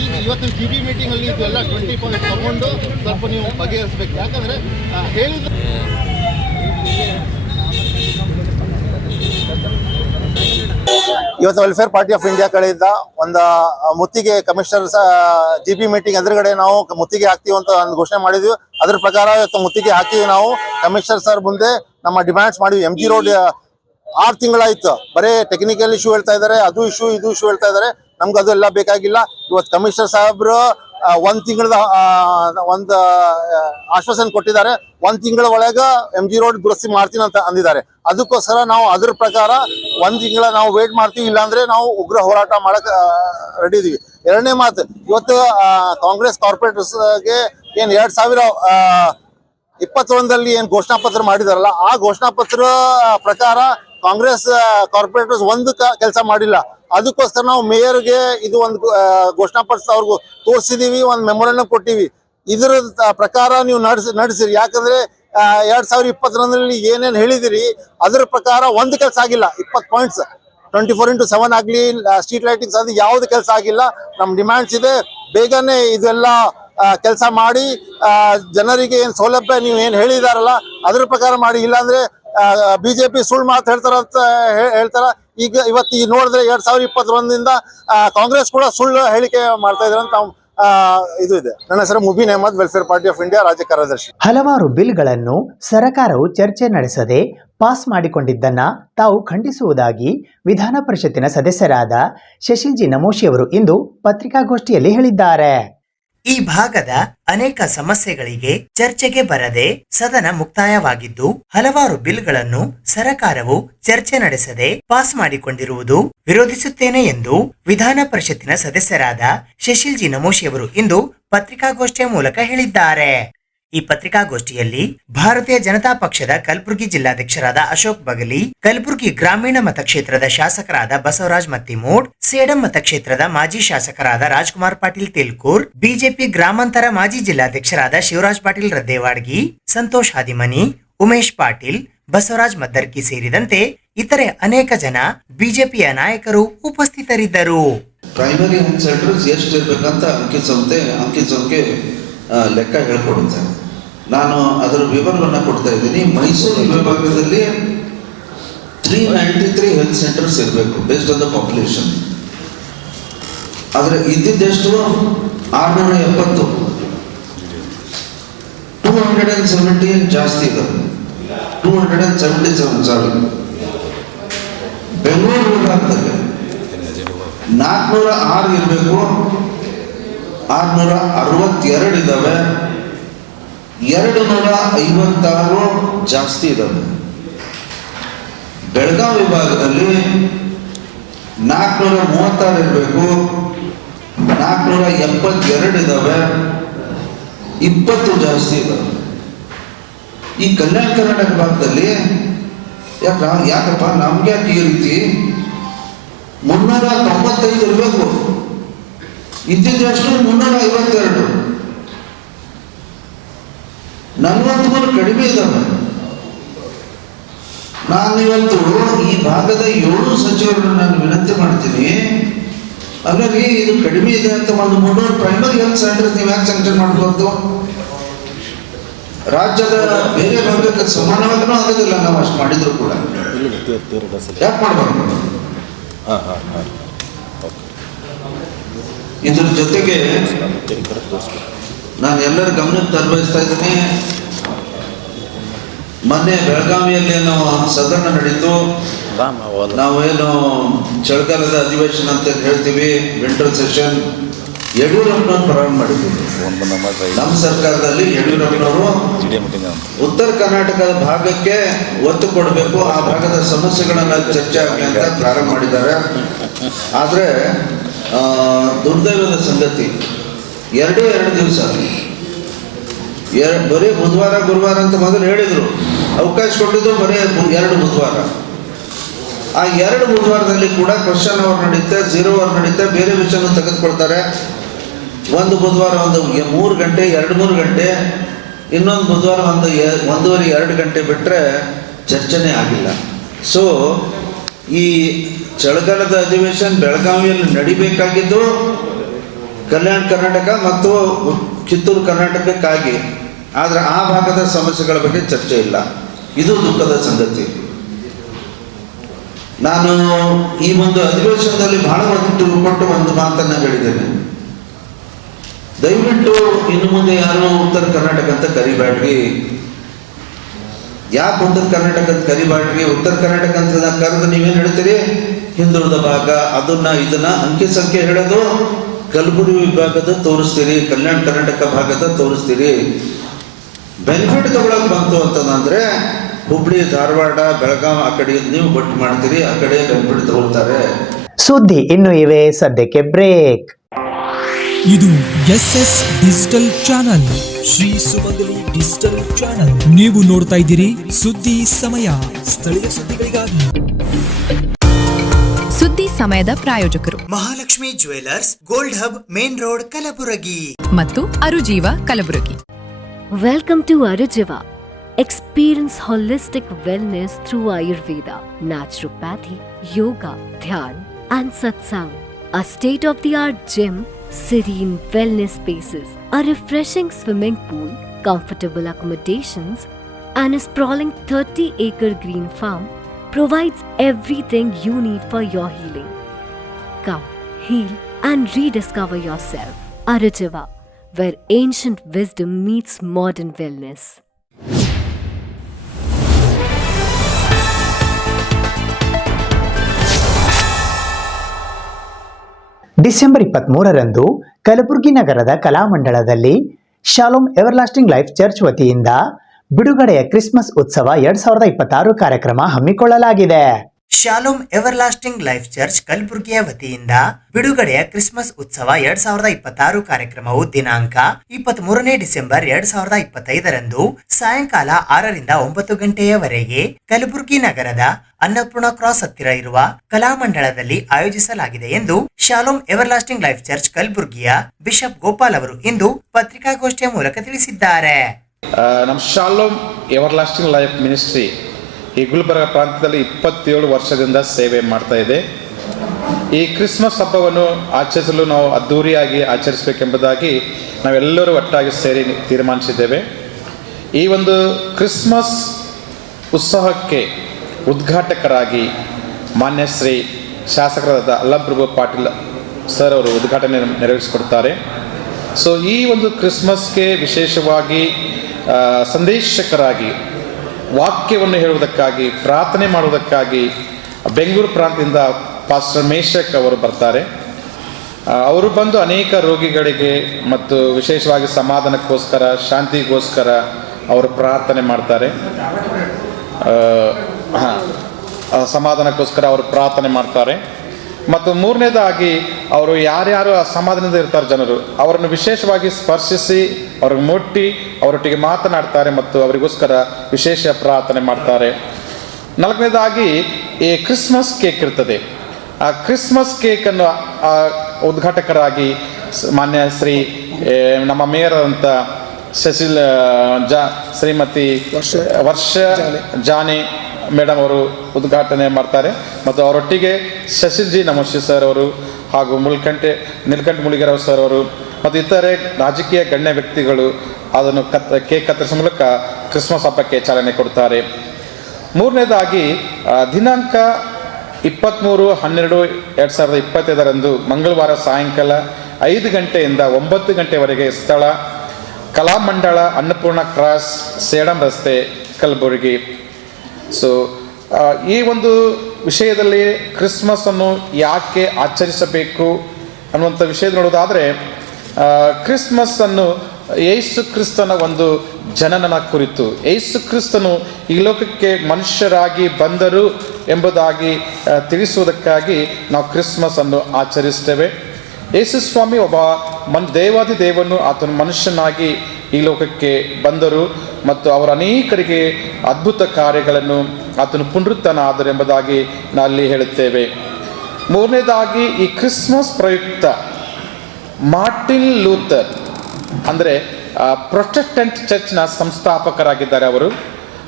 ಈಗ ಇವತ್ತು GB ಮೀಟಿಂಗಲ್ಲಿ ಇದೆಲ್ಲ 20 ಪಾಯಿಂಟ್ ತಗೊಂಡು ಸ್ವಲ್ಪ ನೀವು ಬಗೆಹರಿಸಬೇಕು. ಯಾಕಂದರೆ ಹೇಳಿದ ಇವತ್ತು ವೆಲ್ಫೇರ್ ಪಾರ್ಟಿ ಆಫ್ ಇಂಡಿಯಾ ಕಡೆಯಿಂದ ಒಂದು ಮುತ್ತಿಗೆ ಕಮಿಷನರ್ GB ಮೀಟಿಂಗ್ ಎದುರುಗಡೆ ನಾವು ಮುತ್ತಿಗೆ ಹಾಕ್ತೀವಿ ಅಂತ ಒಂದು ಘೋಷಣೆ ಮಾಡಿದ್ವಿ. ಅದ್ರ ಪ್ರಕಾರ ಇವತ್ತು ಮುತ್ತಿಗೆ ಹಾಕಿ ನಾವು ಕಮಿಷನರ್ ಸರ್ ಮುಂದೆ ನಮ್ಮ ಡಿಮ್ಯಾಂಡ್ಸ್ ಮಾಡಿದ್ವಿ. MG ರೋಡ್ 6 ತಿಂಗಳಾಯ್ತು, ಬರೀ ಟೆಕ್ನಿಕಲ್ ಇಶ್ಯೂ ಹೇಳ್ತಾ ಇದ್ದಾರೆ, ಅದು ಇಶ್ಯೂ ಇದು ಇಶ್ಯೂ ಹೇಳ್ತಾ ಇದ್ದಾರೆ. ನಮ್ಗೆ ಅದು ಎಲ್ಲ ಬೇಕಾಗಿಲ್ಲ. ಇವತ್ತು ಕಮಿಷನರ್ ಸಾಹೇಬ್ರು 1 ತಿಂಗಳದ ಒಂದು ಆಶ್ವಾಸನೆ ಕೊಟ್ಟಿದ್ದಾರೆ. 1 ತಿಂಗಳ ಒಳಗೆ MG ರೋಡ್ ದುರಸ್ತಿ ಮಾಡ್ತೀನಿ ಅಂತ ಅಂದಿದ್ದಾರೆ. ಅದಕ್ಕೋಸ್ಕರ ನಾವು ಅದ್ರ ಪ್ರಕಾರ 1 ತಿಂಗಳ ನಾವು ವೇಟ್ ಮಾಡ್ತೀವಿ, ಇಲ್ಲಾಂದ್ರೆ ನಾವು ಉಗ್ರ ಹೋರಾಟ ಮಾಡಕ್ ರೆಡಿ ಇದೀವಿ. ಎರಡನೇ ಮಾತು, ಇವತ್ತು ಕಾಂಗ್ರೆಸ್ ಕಾರ್ಪೊರೇಟರ್ಸ್ಗೆ ಏನ್ 2021 ಏನ್ ಘೋಷಣಾ ಪತ್ರ ಮಾಡಿದಾರಲ್ಲ, ಆ ಘೋಷಣಾ ಪತ್ರ ಪ್ರಕಾರ ಕಾಂಗ್ರೆಸ್ ಕಾರ್ಪೊರೇಟರ್ಸ್ ಒಂದು ಕೆಲಸ ಮಾಡಿಲ್ಲ. ಅದಕ್ಕೋಸ್ಕರ ನಾವು ಮೇಯರ್ಗೆ ಇದು ಒಂದು ಘೋಷಣಾ ಪತ್ರ ಅವ್ರಿಗೂ ತೋರಿಸಿದೀವಿ, ಒಂದು ಮೆಮೊರಂಡಮ್ ಕೊಟ್ಟಿವಿ. ಇದರ ಪ್ರಕಾರ ನೀವು ನಡೆಸಿರಿ. ಯಾಕಂದ್ರೆ 2021 ಏನೇನು ಹೇಳಿದಿರಿ ಅದ್ರ ಪ್ರಕಾರ ಒಂದು ಕೆಲಸ ಆಗಿಲ್ಲ. 20 ಪಾಯಿಂಟ್ಸ್ 24x7 ಆಗ್ಲಿ, ಸ್ಟ್ರೀಟ್ ಲೈಟಿಂಗ್ಸ್ ಅದು ಯಾವ್ದು ಕೆಲಸ ಆಗಿಲ್ಲ. ನಮ್ ಡಿಮ್ಯಾಂಡ್ಸ್ ಇದೆ, ಬೇಗನೆ ಇದೆಲ್ಲ ಕೆಲಸ ಮಾಡಿ ಜನರಿಗೆ ಏನ್ ಸೌಲಭ್ಯ ನೀವು ಏನ್ ಹೇಳಿದಾರಲ್ಲ ಅದ್ರ ಪ್ರಕಾರ ಮಾಡಿ. ಇಲ್ಲಾಂದ್ರೆ ಬಿಜೆಪಿ ಸುಳ್ಳು ಮಾತು ಹೇಳ್ತಾರ. ಈಗ ಇವತ್ತು ನೋಡಿದ್ರೆ 2021 ಕಾಂಗ್ರೆಸ್ ಕೂಡ ಸುಳ್ಳು ಹೇಳಿಕೆ ಮಾಡ್ತಾ ಇದಾರೆ ಅಂತ ಇದು ಇದೆ. ನನ್ನ ಹೆಸರು Mubeen Ahmed, welfare party of India ರಾಜ್ಯ ಕಾರ್ಯದರ್ಶಿ. ಹಲವಾರು ಬಿಲ್ಗಳನ್ನು ಸರ್ಕಾರವು ಚರ್ಚೆ ನಡೆಸದೆ ಪಾಸ್ ಮಾಡಿಕೊಂಡಿದ್ದನ್ನ ತಾವು ಖಂಡಿಸುವುದಾಗಿ ವಿಧಾನ ಪರಿಷತ್ತಿನ ಸದಸ್ಯರಾದ ಶಶಿಲ್ಜಿ ನಮೋಶಿ ಅವರು ಇಂದು ಪತ್ರಿಕಾಗೋಷ್ಠಿಯಲ್ಲಿ ಹೇಳಿದ್ದಾರೆ. ಈ ಭಾಗದ ಅನೇಕ ಸಮಸ್ಯೆಗಳಿಗೆ ಚರ್ಚೆಗೆ ಬರದೆ ಸದನ ಮುಕ್ತಾಯವಾಗಿದ್ದು, ಹಲವಾರು ಬಿಲ್ಗಳನ್ನು ಸರ್ಕಾರವು ಚರ್ಚೆ ನಡೆಸದೆ ಪಾಸ್ ಮಾಡಿಕೊಂಡಿರುವುದು ವಿರೋಧಿಸುತ್ತೇನೆ ಎಂದು ವಿಧಾನ ಪರಿಷತ್ತಿನ ಸದಸ್ಯರಾದ ಶಶಿಲ್ಜಿ ನಮೋಶಿ ಅವರು ಇಂದು ಪತ್ರಿಕಾಗೋಷ್ಠಿಯ ಮೂಲಕ ಹೇಳಿದ್ದಾರೆ. ಈ ಪತ್ರಿಕಾಗೋಷ್ಠಿಯಲ್ಲಿ ಭಾರತೀಯ ಜನತಾ ಪಕ್ಷದ ಕಲಬುರಗಿ ಜಿಲ್ಲಾಧ್ಯಕ್ಷರಾದ ಅಶೋಕ್ ಬಗಲಿ, ಕಲಬುರಗಿ ಗ್ರಾಮೀಣ ಮತಕ್ಷೇತ್ರದ ಶಾಸಕರಾದ ಬಸವರಾಜ್ ಮತ್ತಿಮೂಡ್, ಸೇಡಂ ಮತಕ್ಷೇತ್ರದ ಮಾಜಿ ಶಾಸಕರಾದ ರಾಜ್ಕುಮಾರ್ ಪಾಟೀಲ್ ತೇಲ್ಕೂರ್, ಬಿಜೆಪಿ ಗ್ರಾಮಾಂತರ ಮಾಜಿ ಜಿಲ್ಲಾಧ್ಯಕ್ಷರಾದ ಶಿವರಾಜ್ ಪಾಟೀಲ್ ರದ್ದೇವಾಡ್ಗಿ, ಸಂತೋಷ್ ಹಾದಿಮನಿ, ಉಮೇಶ್ ಪಾಟೀಲ್, ಬಸವರಾಜ್ ಮದ್ದರ್ಕಿ ಸೇರಿದಂತೆ ಇತರೆ ಅನೇಕ ಜನ ಬಿಜೆಪಿಯ ನಾಯಕರು ಉಪಸ್ಥಿತರಿದ್ದರು. ಪ್ರೈಮರಿ ಹೆಲ್ತ್ ಸೆಂಟರ್ಸ್ ಎಷ್ಟು ಇರ್ಬೇಕಂತ ಅಂಕಿ ಸಂಖ್ಯೆ ಲೆಕ್ಕ ಹೇಳ್ಕೊಡುತ್ತೆ. ನಾನು ಅದರ ವಿವರವನ್ನು ಕೊಡ್ತಾ ಇದ್ದೀನಿ. ಮೈಸೂರು ವಿಭಾಗದಲ್ಲಿ 393 ಹೆಲ್ತ್ ಸೆಂಟರ್ಸ್ ಇರಬೇಕು ಬೇಸ್ಡ್ ಆನ್ ದ ಪಾಪ್ಯುಲೇಷನ್. ಆದರೆ ಇದ್ದಿದ್ದೆಷ್ಟು 670, 217 ಜಾಸ್ತಿ ಇದೆ, 277. ಸಾರಿ, ಬೆಂಗಳೂರು ವಿಭಾಗದಲ್ಲಿ 406 ಇರಬೇಕು, 662 ಇದಾವೆ, 256 ಜಾಸ್ತಿ ಇದಾವೆ. ಬೆಳಗಾವಿ ವಿಭಾಗದಲ್ಲಿ 436 ಇರಬೇಕು, 472 ಇದಾವೆ, 20 ಜಾಸ್ತಿ ಇದಾವೆ. ಈ ಕಲ್ಯಾಣ ಕರ್ನಾಟಕ ಭಾಗದಲ್ಲಿ ಯಾಕಪ್ಪ ನಮ್ಗೆ ಯಾಕೆ ಈ ರೀತಿ 395 ಇರಬೇಕು, ಇದ್ದಿದ್ದಷ್ಟು 352, 43 ಕಡಿಮೆ ಇದ್ದಾವೆ. ನಾನು ಇವತ್ತು ಈ ಭಾಗದ 7 ಸಚಿವರನ್ನು ನಾನು ವಿನಂತಿ ಮಾಡ್ತೀನಿ, ಅಲ್ಲರಿ ಇದು ಕಡಿಮೆ ಇದೆ ಅಂತ ಒಂದು 300 ಪ್ರೈಮರಿ ಹೆಲ್ತ್ ಸೆಂಟರ್ಸ್ ನೀವು ಯಾಕೆ ಸ್ಯಾಂಕ್ಷನ್ ಮಾಡಬಾರ್ದು? ರಾಜ್ಯದ ಬೇರೆ ಭಾಗಕ್ಕೆ ಸಮಾನವಾಗೂ ಆಗೋದಿಲ್ಲ, ನಾವು ಅಷ್ಟು ಮಾಡಿದ್ರು ಕೂಡ ಯಾಕೆ ಮಾಡಬಾರ್ದು? ಇದ್ರ ಜೊತೆಗೆ ನಾನು ಎಲ್ಲರ ಗಮನಕ್ಕೆ ತರಬಯಸ್ತಾ ಇದ್ದೀನಿ, ಮೊನ್ನೆ ಬೆಳಗಾವಿಯಲ್ಲಿ ನಾವು ಸದನ ನಡೀತು. ನಾವೇನು ಚಳಿಗಾಲದ ಅಧಿವೇಶನ ಅಂತ ಹೇಳ್ತೀವಿ, ವಿಂಟರ್ ಸೆಷನ್, ಯಡಿಯೂರಪ್ಪನವ್ರು ಪ್ರಾರಂಭ ಮಾಡಿದ್ದೀವಿ. ನಮ್ಮ ಸರ್ಕಾರದಲ್ಲಿ ಯಡಿಯೂರಪ್ಪನವರು ಉತ್ತರ ಕರ್ನಾಟಕದ ಭಾಗಕ್ಕೆ ಒತ್ತು ಕೊಡಬೇಕು, ಆ ಭಾಗದ ಸಮಸ್ಯೆಗಳನ್ನ ಚರ್ಚೆ ಆಗಲಿ ಅಂತ ಪ್ರಾರಂಭ ಮಾಡಿದ್ದಾರೆ. ಆದರೆ ದುರ್ದೈವದ ಸಂಗತಿ, 2 ದಿವಸ ಬರೀ ಬುಧವಾರ ಗುರುವಾರ ಅಂತ ಮೊದಲು ಹೇಳಿದ್ರು, ಅವಕಾಶ ಕೊಟ್ಟಿದ್ದು ಬರೀ 2 ಬುಧವಾರ. ಆ 2 ಬುಧವಾರದಲ್ಲಿ ಕೂಡ ಕ್ವಶನ್ ಅವರ್ ನಡೀತೆ, 0 ಅವರ್ ನಡೀತೆ, ಬೇರೆ ವಿಷಯನೂ ತೆಗೆದುಕೊಳ್ತಾರೆ. ಒಂದು ಬುಧವಾರ 3 ಗಂಟೆ, 2-3 ಗಂಟೆ, ಇನ್ನೊಂದು ಬುಧವಾರ 1.5-2 ಗಂಟೆ ಬಿಟ್ಟರೆ ಚರ್ಚೆನೇ ಆಗಿಲ್ಲ. ಸೊ ಈ ಚಳಿಗಾಲದ ಅಧಿವೇಶನ ಬೆಳಗಾವಿಯಲ್ಲಿ ನಡಿಬೇಕಾಗಿದ್ದು ಕಲ್ಯಾಣ ಕರ್ನಾಟಕ ಮತ್ತು ಕಿತ್ತೂರು ಕರ್ನಾಟಕಕ್ಕಾಗಿ, ಆದರೆ ಆ ಭಾಗದ ಸಮಸ್ಯೆಗಳ ಬಗ್ಗೆ ಚರ್ಚೆ ಇಲ್ಲ. ಇದು ದುಃಖದ ಸಂಗತಿ. ನಾನು ಈ ಒಂದು ಅಧಿವೇಶನದಲ್ಲಿ ಬಹಳ ಕೊಟ್ಟು ಒಂದು ಮಾತನ್ನು ಹೇಳಿದ್ದೇನೆ, ದಯವಿಟ್ಟು ಇನ್ನು ಮುಂದೆ ಯಾರು ಉತ್ತರ ಕರ್ನಾಟಕ ಅಂತ ಕರಿಬೇಡ್ರಿ. ಯಾಕೆ ಉತ್ತರ ಕರ್ನಾಟಕ ಅಂತ ಕರಿಬೇಡ್ರಿ? ಉತ್ತರ ಕರ್ನಾಟಕ ಅಂತ ಕರೆದು ನೀವೇನು ಹೇಳ್ತೀರಿ, ಹಿಂದುಳಿದ ಭಾಗ, ಇದನ್ನ ಅಂಕಿ ಸಂಖ್ಯೆ ಹೇಳೋದು ಕಲಬುರಗಿ ವಿಭಾಗದ ತೋರಿಸ್ತೀರಿ, ಕಲ್ಯಾಣ ಕರ್ನಾಟಕ ಭಾಗದ ತೋರಿಸ್ತೀರಿ. ಬೆನಿಫಿಟ್ ತಗೊಳಕ್ ಬಂತು ಅಂತಂದ್ರೆ ಹುಬ್ಳಿ, ಧಾರವಾಡ, ಬೆಳಗಾವಿ ಆ ಕಡೆ ನೀವು ಬಟ್ ಮಾಡ್ತೀರಿ, ಆ ಕಡೆ ಬೆನಿಫಿಟ್ ತಗೊಳ್ತಾರೆ. ಸುದ್ದಿ ಇನ್ನು ಇವೆ, ಸದ್ಯಕ್ಕೆ ಬ್ರೇಕ್. ಇದು SS ಡಿಜಿಟಲ್ ಚಾನಲ್, ಶ್ರೀ ಸುಮಂಗಲಿ ಡಿಜಿಟಲ್ ಚಾನಲ್. ನೀವು ನೋಡ್ತಾ ಇದ್ದೀರಿ ಸುದ್ದಿ ಸಮಯ, ಸ್ಥಳೀಯ ಸುದ್ದಿಗಳಿಗಾಗಿ. ಸುದ್ದಿ ಸಮಯದ ಪ್ರಾಯೋಜಕರು Mahalakshmi jewellers, gold hub, main road, Kalaburagi ಮತ್ತು ಅರುಜೀವ Kalaburagi. Welcome to Arujiva. Experience holistic wellness through Ayurveda, naturopathy, yoga, dhyan, and satsang. A state-of-the-art gym, serene wellness spaces, a refreshing swimming pool, comfortable accommodations, and a sprawling 30-acre green farm provides everything you need for your healing. Come, heal, and rediscover yourself. Arujiva, where ancient wisdom meets modern wellness. December 23ರಂದು ಕಲಬುರಗಿ ನಗರದ ಕಲಾಮಂಡಲದಲ್ಲಿ Shalom everlasting life church ವತಿಯಿಂದ ಬಿಡುಗಡೆಯ Christmas ಉತ್ಸವ 2026 ಕಾರ್ಯಕ್ರಮ ಹಮ್ಮಿಕೊಳ್ಳಲಾಗಿದೆ. Shalom everlasting life church ಕಲಬುರಗಿಯ ವತಿಯಿಂದ ಬಿಡುಗಡೆಯ ಕ್ರಿಸ್ಮಸ್ ಉತ್ಸವ 2026 ಕಾರ್ಯಕ್ರಮವು ದಿನಾಂಕ 23ನೇ ಡಿಸೆಂಬರ್ 2025ರಂದು ಸಾಯಂಕಾಲ 6ರಿಂದ 9 ಗಂಟೆಯವರೆಗೆ ಕಲಬುರಗಿ ನಗರದ ಅನ್ನಪೂರ್ಣ ಕ್ರಾಸ್ ಹತ್ತಿರ ಇರುವ ಕಲಾಮಂಡಲದಲ್ಲಿ ಆಯೋಜಿಸಲಾಗಿದೆ ಎಂದು ಶಾಲೋಮ್ ಎವರ್ಲಾಸ್ಟಿಂಗ್ ಲೈಫ್ ಚರ್ಚ್ ಕಲಬುರಗಿಯ ಬಿಷಪ್ ಗೋಪಾಲ್ ಅವರು ಇಂದು ಪತ್ರಿಕಾಗೋಷ್ಠಿಯ ಮೂಲಕ ತಿಳಿಸಿದ್ದಾರೆ. ನಮ್ಮ ಶಾಲೋಮ್ ಎವರ್ಲಾಸ್ಟಿಂಗ್ ಲೈಫ್ ಮಿನಿಸ್ಟ್ರಿ ಈ ಗುಲ್ಬರ್ಗ ಪ್ರಾಂತ್ಯದಲ್ಲಿ 27 ವರ್ಷದಿಂದ ಸೇವೆ ಮಾಡ್ತಾ ಇದೆ. ಈ ಕ್ರಿಸ್ಮಸ್ ಹಬ್ಬವನ್ನು ಆಚರಿಸಲು ನಾವು ಅದ್ಧೂರಿಯಾಗಿ ಆಚರಿಸಬೇಕೆಂಬುದಾಗಿ ನಾವೆಲ್ಲರೂ ಒಟ್ಟಾಗಿ ಸೇರಿ ತೀರ್ಮಾನಿಸಿದ್ದೇವೆ. ಈ ಒಂದು ಕ್ರಿಸ್ಮಸ್ ಉತ್ಸವಕ್ಕೆ ಉದ್ಘಾಟಕರಾಗಿ ಮಾನ್ಯ ಶ್ರೀ ಶಾಸಕರಾದ ಅಲ್ಲಂಪ್ರಭು ಪಾಟೀಲ್ ಸರ್ ಅವರು ಉದ್ಘಾಟನೆ ನೆರವೇರಿಸಿಕೊಡ್ತಾರೆ. ಸೊ ಈ ಒಂದು ಕ್ರಿಸ್ಮಸ್ಗೆ ವಿಶೇಷವಾಗಿ ಸಂದೇಶಕರಾಗಿ ವಾಕ್ಯವನ್ನು ಹೇಳುವುದಕ್ಕಾಗಿ, ಪ್ರಾರ್ಥನೆ ಮಾಡುವುದಕ್ಕಾಗಿ ಬೆಂಗಳೂರು ಪ್ರಾಂತ್ಯದಿಂದ ಪಾಸ್ಟರ್ ಮೇಷಕ್ ಅವರು ಬರ್ತಾರೆ. ಅವರು ಬಂದು ಅನೇಕ ರೋಗಿಗಳಿಗೆ ಮತ್ತು ವಿಶೇಷವಾಗಿ ಸಮಾಧಾನಕ್ಕೋಸ್ಕರ, ಶಾಂತಿಗೋಸ್ಕರ ಅವರು ಪ್ರಾರ್ಥನೆ ಮಾಡ್ತಾರೆ. ಸಮಾಧಾನಕ್ಕೋಸ್ಕರ ಅವರು ಪ್ರಾರ್ಥನೆ ಮಾಡ್ತಾರೆ. ಮತ್ತು ಮೂರನೇದಾಗಿ ಅವರು ಯಾರ್ಯಾರು ಅಸಮಾಧಾನದಿಂದ ಇರ್ತಾರೆ ಜನರು, ಅವರನ್ನು ವಿಶೇಷವಾಗಿ ಸ್ಪರ್ಶಿಸಿ ಅವ್ರಿಗೆ ಮುಟ್ಟಿ ಅವರೊಟ್ಟಿಗೆ ಮಾತನಾಡ್ತಾರೆ ಮತ್ತು ಅವರಿಗೋಸ್ಕರ ವಿಶೇಷ ಪ್ರಾರ್ಥನೆ ಮಾಡ್ತಾರೆ. ನಾಲ್ಕನೇದಾಗಿ ಈ ಕ್ರಿಸ್ಮಸ್ ಕೇಕ್ ಇರ್ತದೆ. ಆ ಕ್ರಿಸ್ಮಸ್ ಕೇಕನ್ನು ಉದ್ಘಾಟಕರಾಗಿ ಮಾನ್ಯ ಶ್ರೀ ನಮ್ಮ ಮೇಯರ್ ಅಂತ ಶಶಿಲ್ ಶ್ರೀಮತಿ ವರ್ಷ ಜಾನೆ ಮೇಡಮ್ ಅವರು ಉದ್ಘಾಟನೆ ಮಾಡ್ತಾರೆ. ಮತ್ತು ಅವರೊಟ್ಟಿಗೆ ಶಶಿಲ್ ಜಿ ನಮೋಶಿ ಸರ್ ಅವರು ಹಾಗೂ ನೀಲಕಂಠ ಮುಳಿಗರಾವ್ ಸರ್ ಅವರು ಮತ್ತು ಇತರೆ ರಾಜಕೀಯ ಗಣ್ಯ ವ್ಯಕ್ತಿಗಳು ಅದನ್ನು ಕೇಕ್ ಕತ್ತರಿಸುವ ಮೂಲಕ ಕ್ರಿಸ್ಮಸ್ ಹಬ್ಬಕ್ಕೆ ಚಾಲನೆ ಕೊಡ್ತಾರೆ. ಮೂರನೇದಾಗಿ ದಿನಾಂಕ 23/12/2025 ಮಂಗಳವಾರ ಸಾಯಂಕಾಲ 5 ಗಂಟೆಯಿಂದ 9 ಗಂಟೆವರೆಗೆ ಸ್ಥಳ ಕಲಾಮಂಡಳ ಅನ್ನಪೂರ್ಣ ಕ್ರಾಸ್, ಸೇಡಂ ರಸ್ತೆ, ಕಲಬುರಗಿ. ಸೊ ಈ ಒಂದು ವಿಷಯದಲ್ಲಿ ಕ್ರಿಸ್ಮಸ್ಸನ್ನು ಯಾಕೆ ಆಚರಿಸಬೇಕು ಅನ್ನುವಂಥ ವಿಷಯ ನೋಡೋದಾದರೆ, ಕ್ರಿಸ್ಮಸ್ಸನ್ನು ಯೇಸು ಕ್ರಿಸ್ತನ ಒಂದು ಜನನನ ಕುರಿತು, ಯೇಸು ಕ್ರಿಸ್ತನು ಈ ಲೋಕಕ್ಕೆ ಮನುಷ್ಯರಾಗಿ ಬಂದರು ಎಂಬುದಾಗಿ ತಿಳಿಸುವುದಕ್ಕಾಗಿ ನಾವು ಕ್ರಿಸ್ಮಸ್ಸನ್ನು ಆಚರಿಸ್ತೇವೆ. ಯೇಸು ಸ್ವಾಮಿ ಒಬ್ಬ ದೇವಾದಿ ದೇವನು, ಆತನು ಮನುಷ್ಯನಾಗಿ ಈ ಲೋಕಕ್ಕೆ ಬಂದರು ಮತ್ತು ಅವರು ಅನೇಕರಿಗೆ ಅದ್ಭುತ ಕಾರ್ಯಗಳನ್ನು ಆತನು ಪುನರುತ್ಥಾನ ಆದರು ಎಂಬುದಾಗಿ ನಾವಲ್ಲಿ ಹೇಳುತ್ತೇವೆ. ಮೂರನೇದಾಗಿ ಈ ಕ್ರಿಸ್ಮಸ್ ಪ್ರಯುಕ್ತ ಮಾರ್ಟಿನ್ ಲೂಥರ್ ಅಂದರೆ ಪ್ರೊಟೆಸ್ಟೆಂಟ್ ಚರ್ಚ್ನ ಸಂಸ್ಥಾಪಕರಾಗಿದ್ದಾರೆ.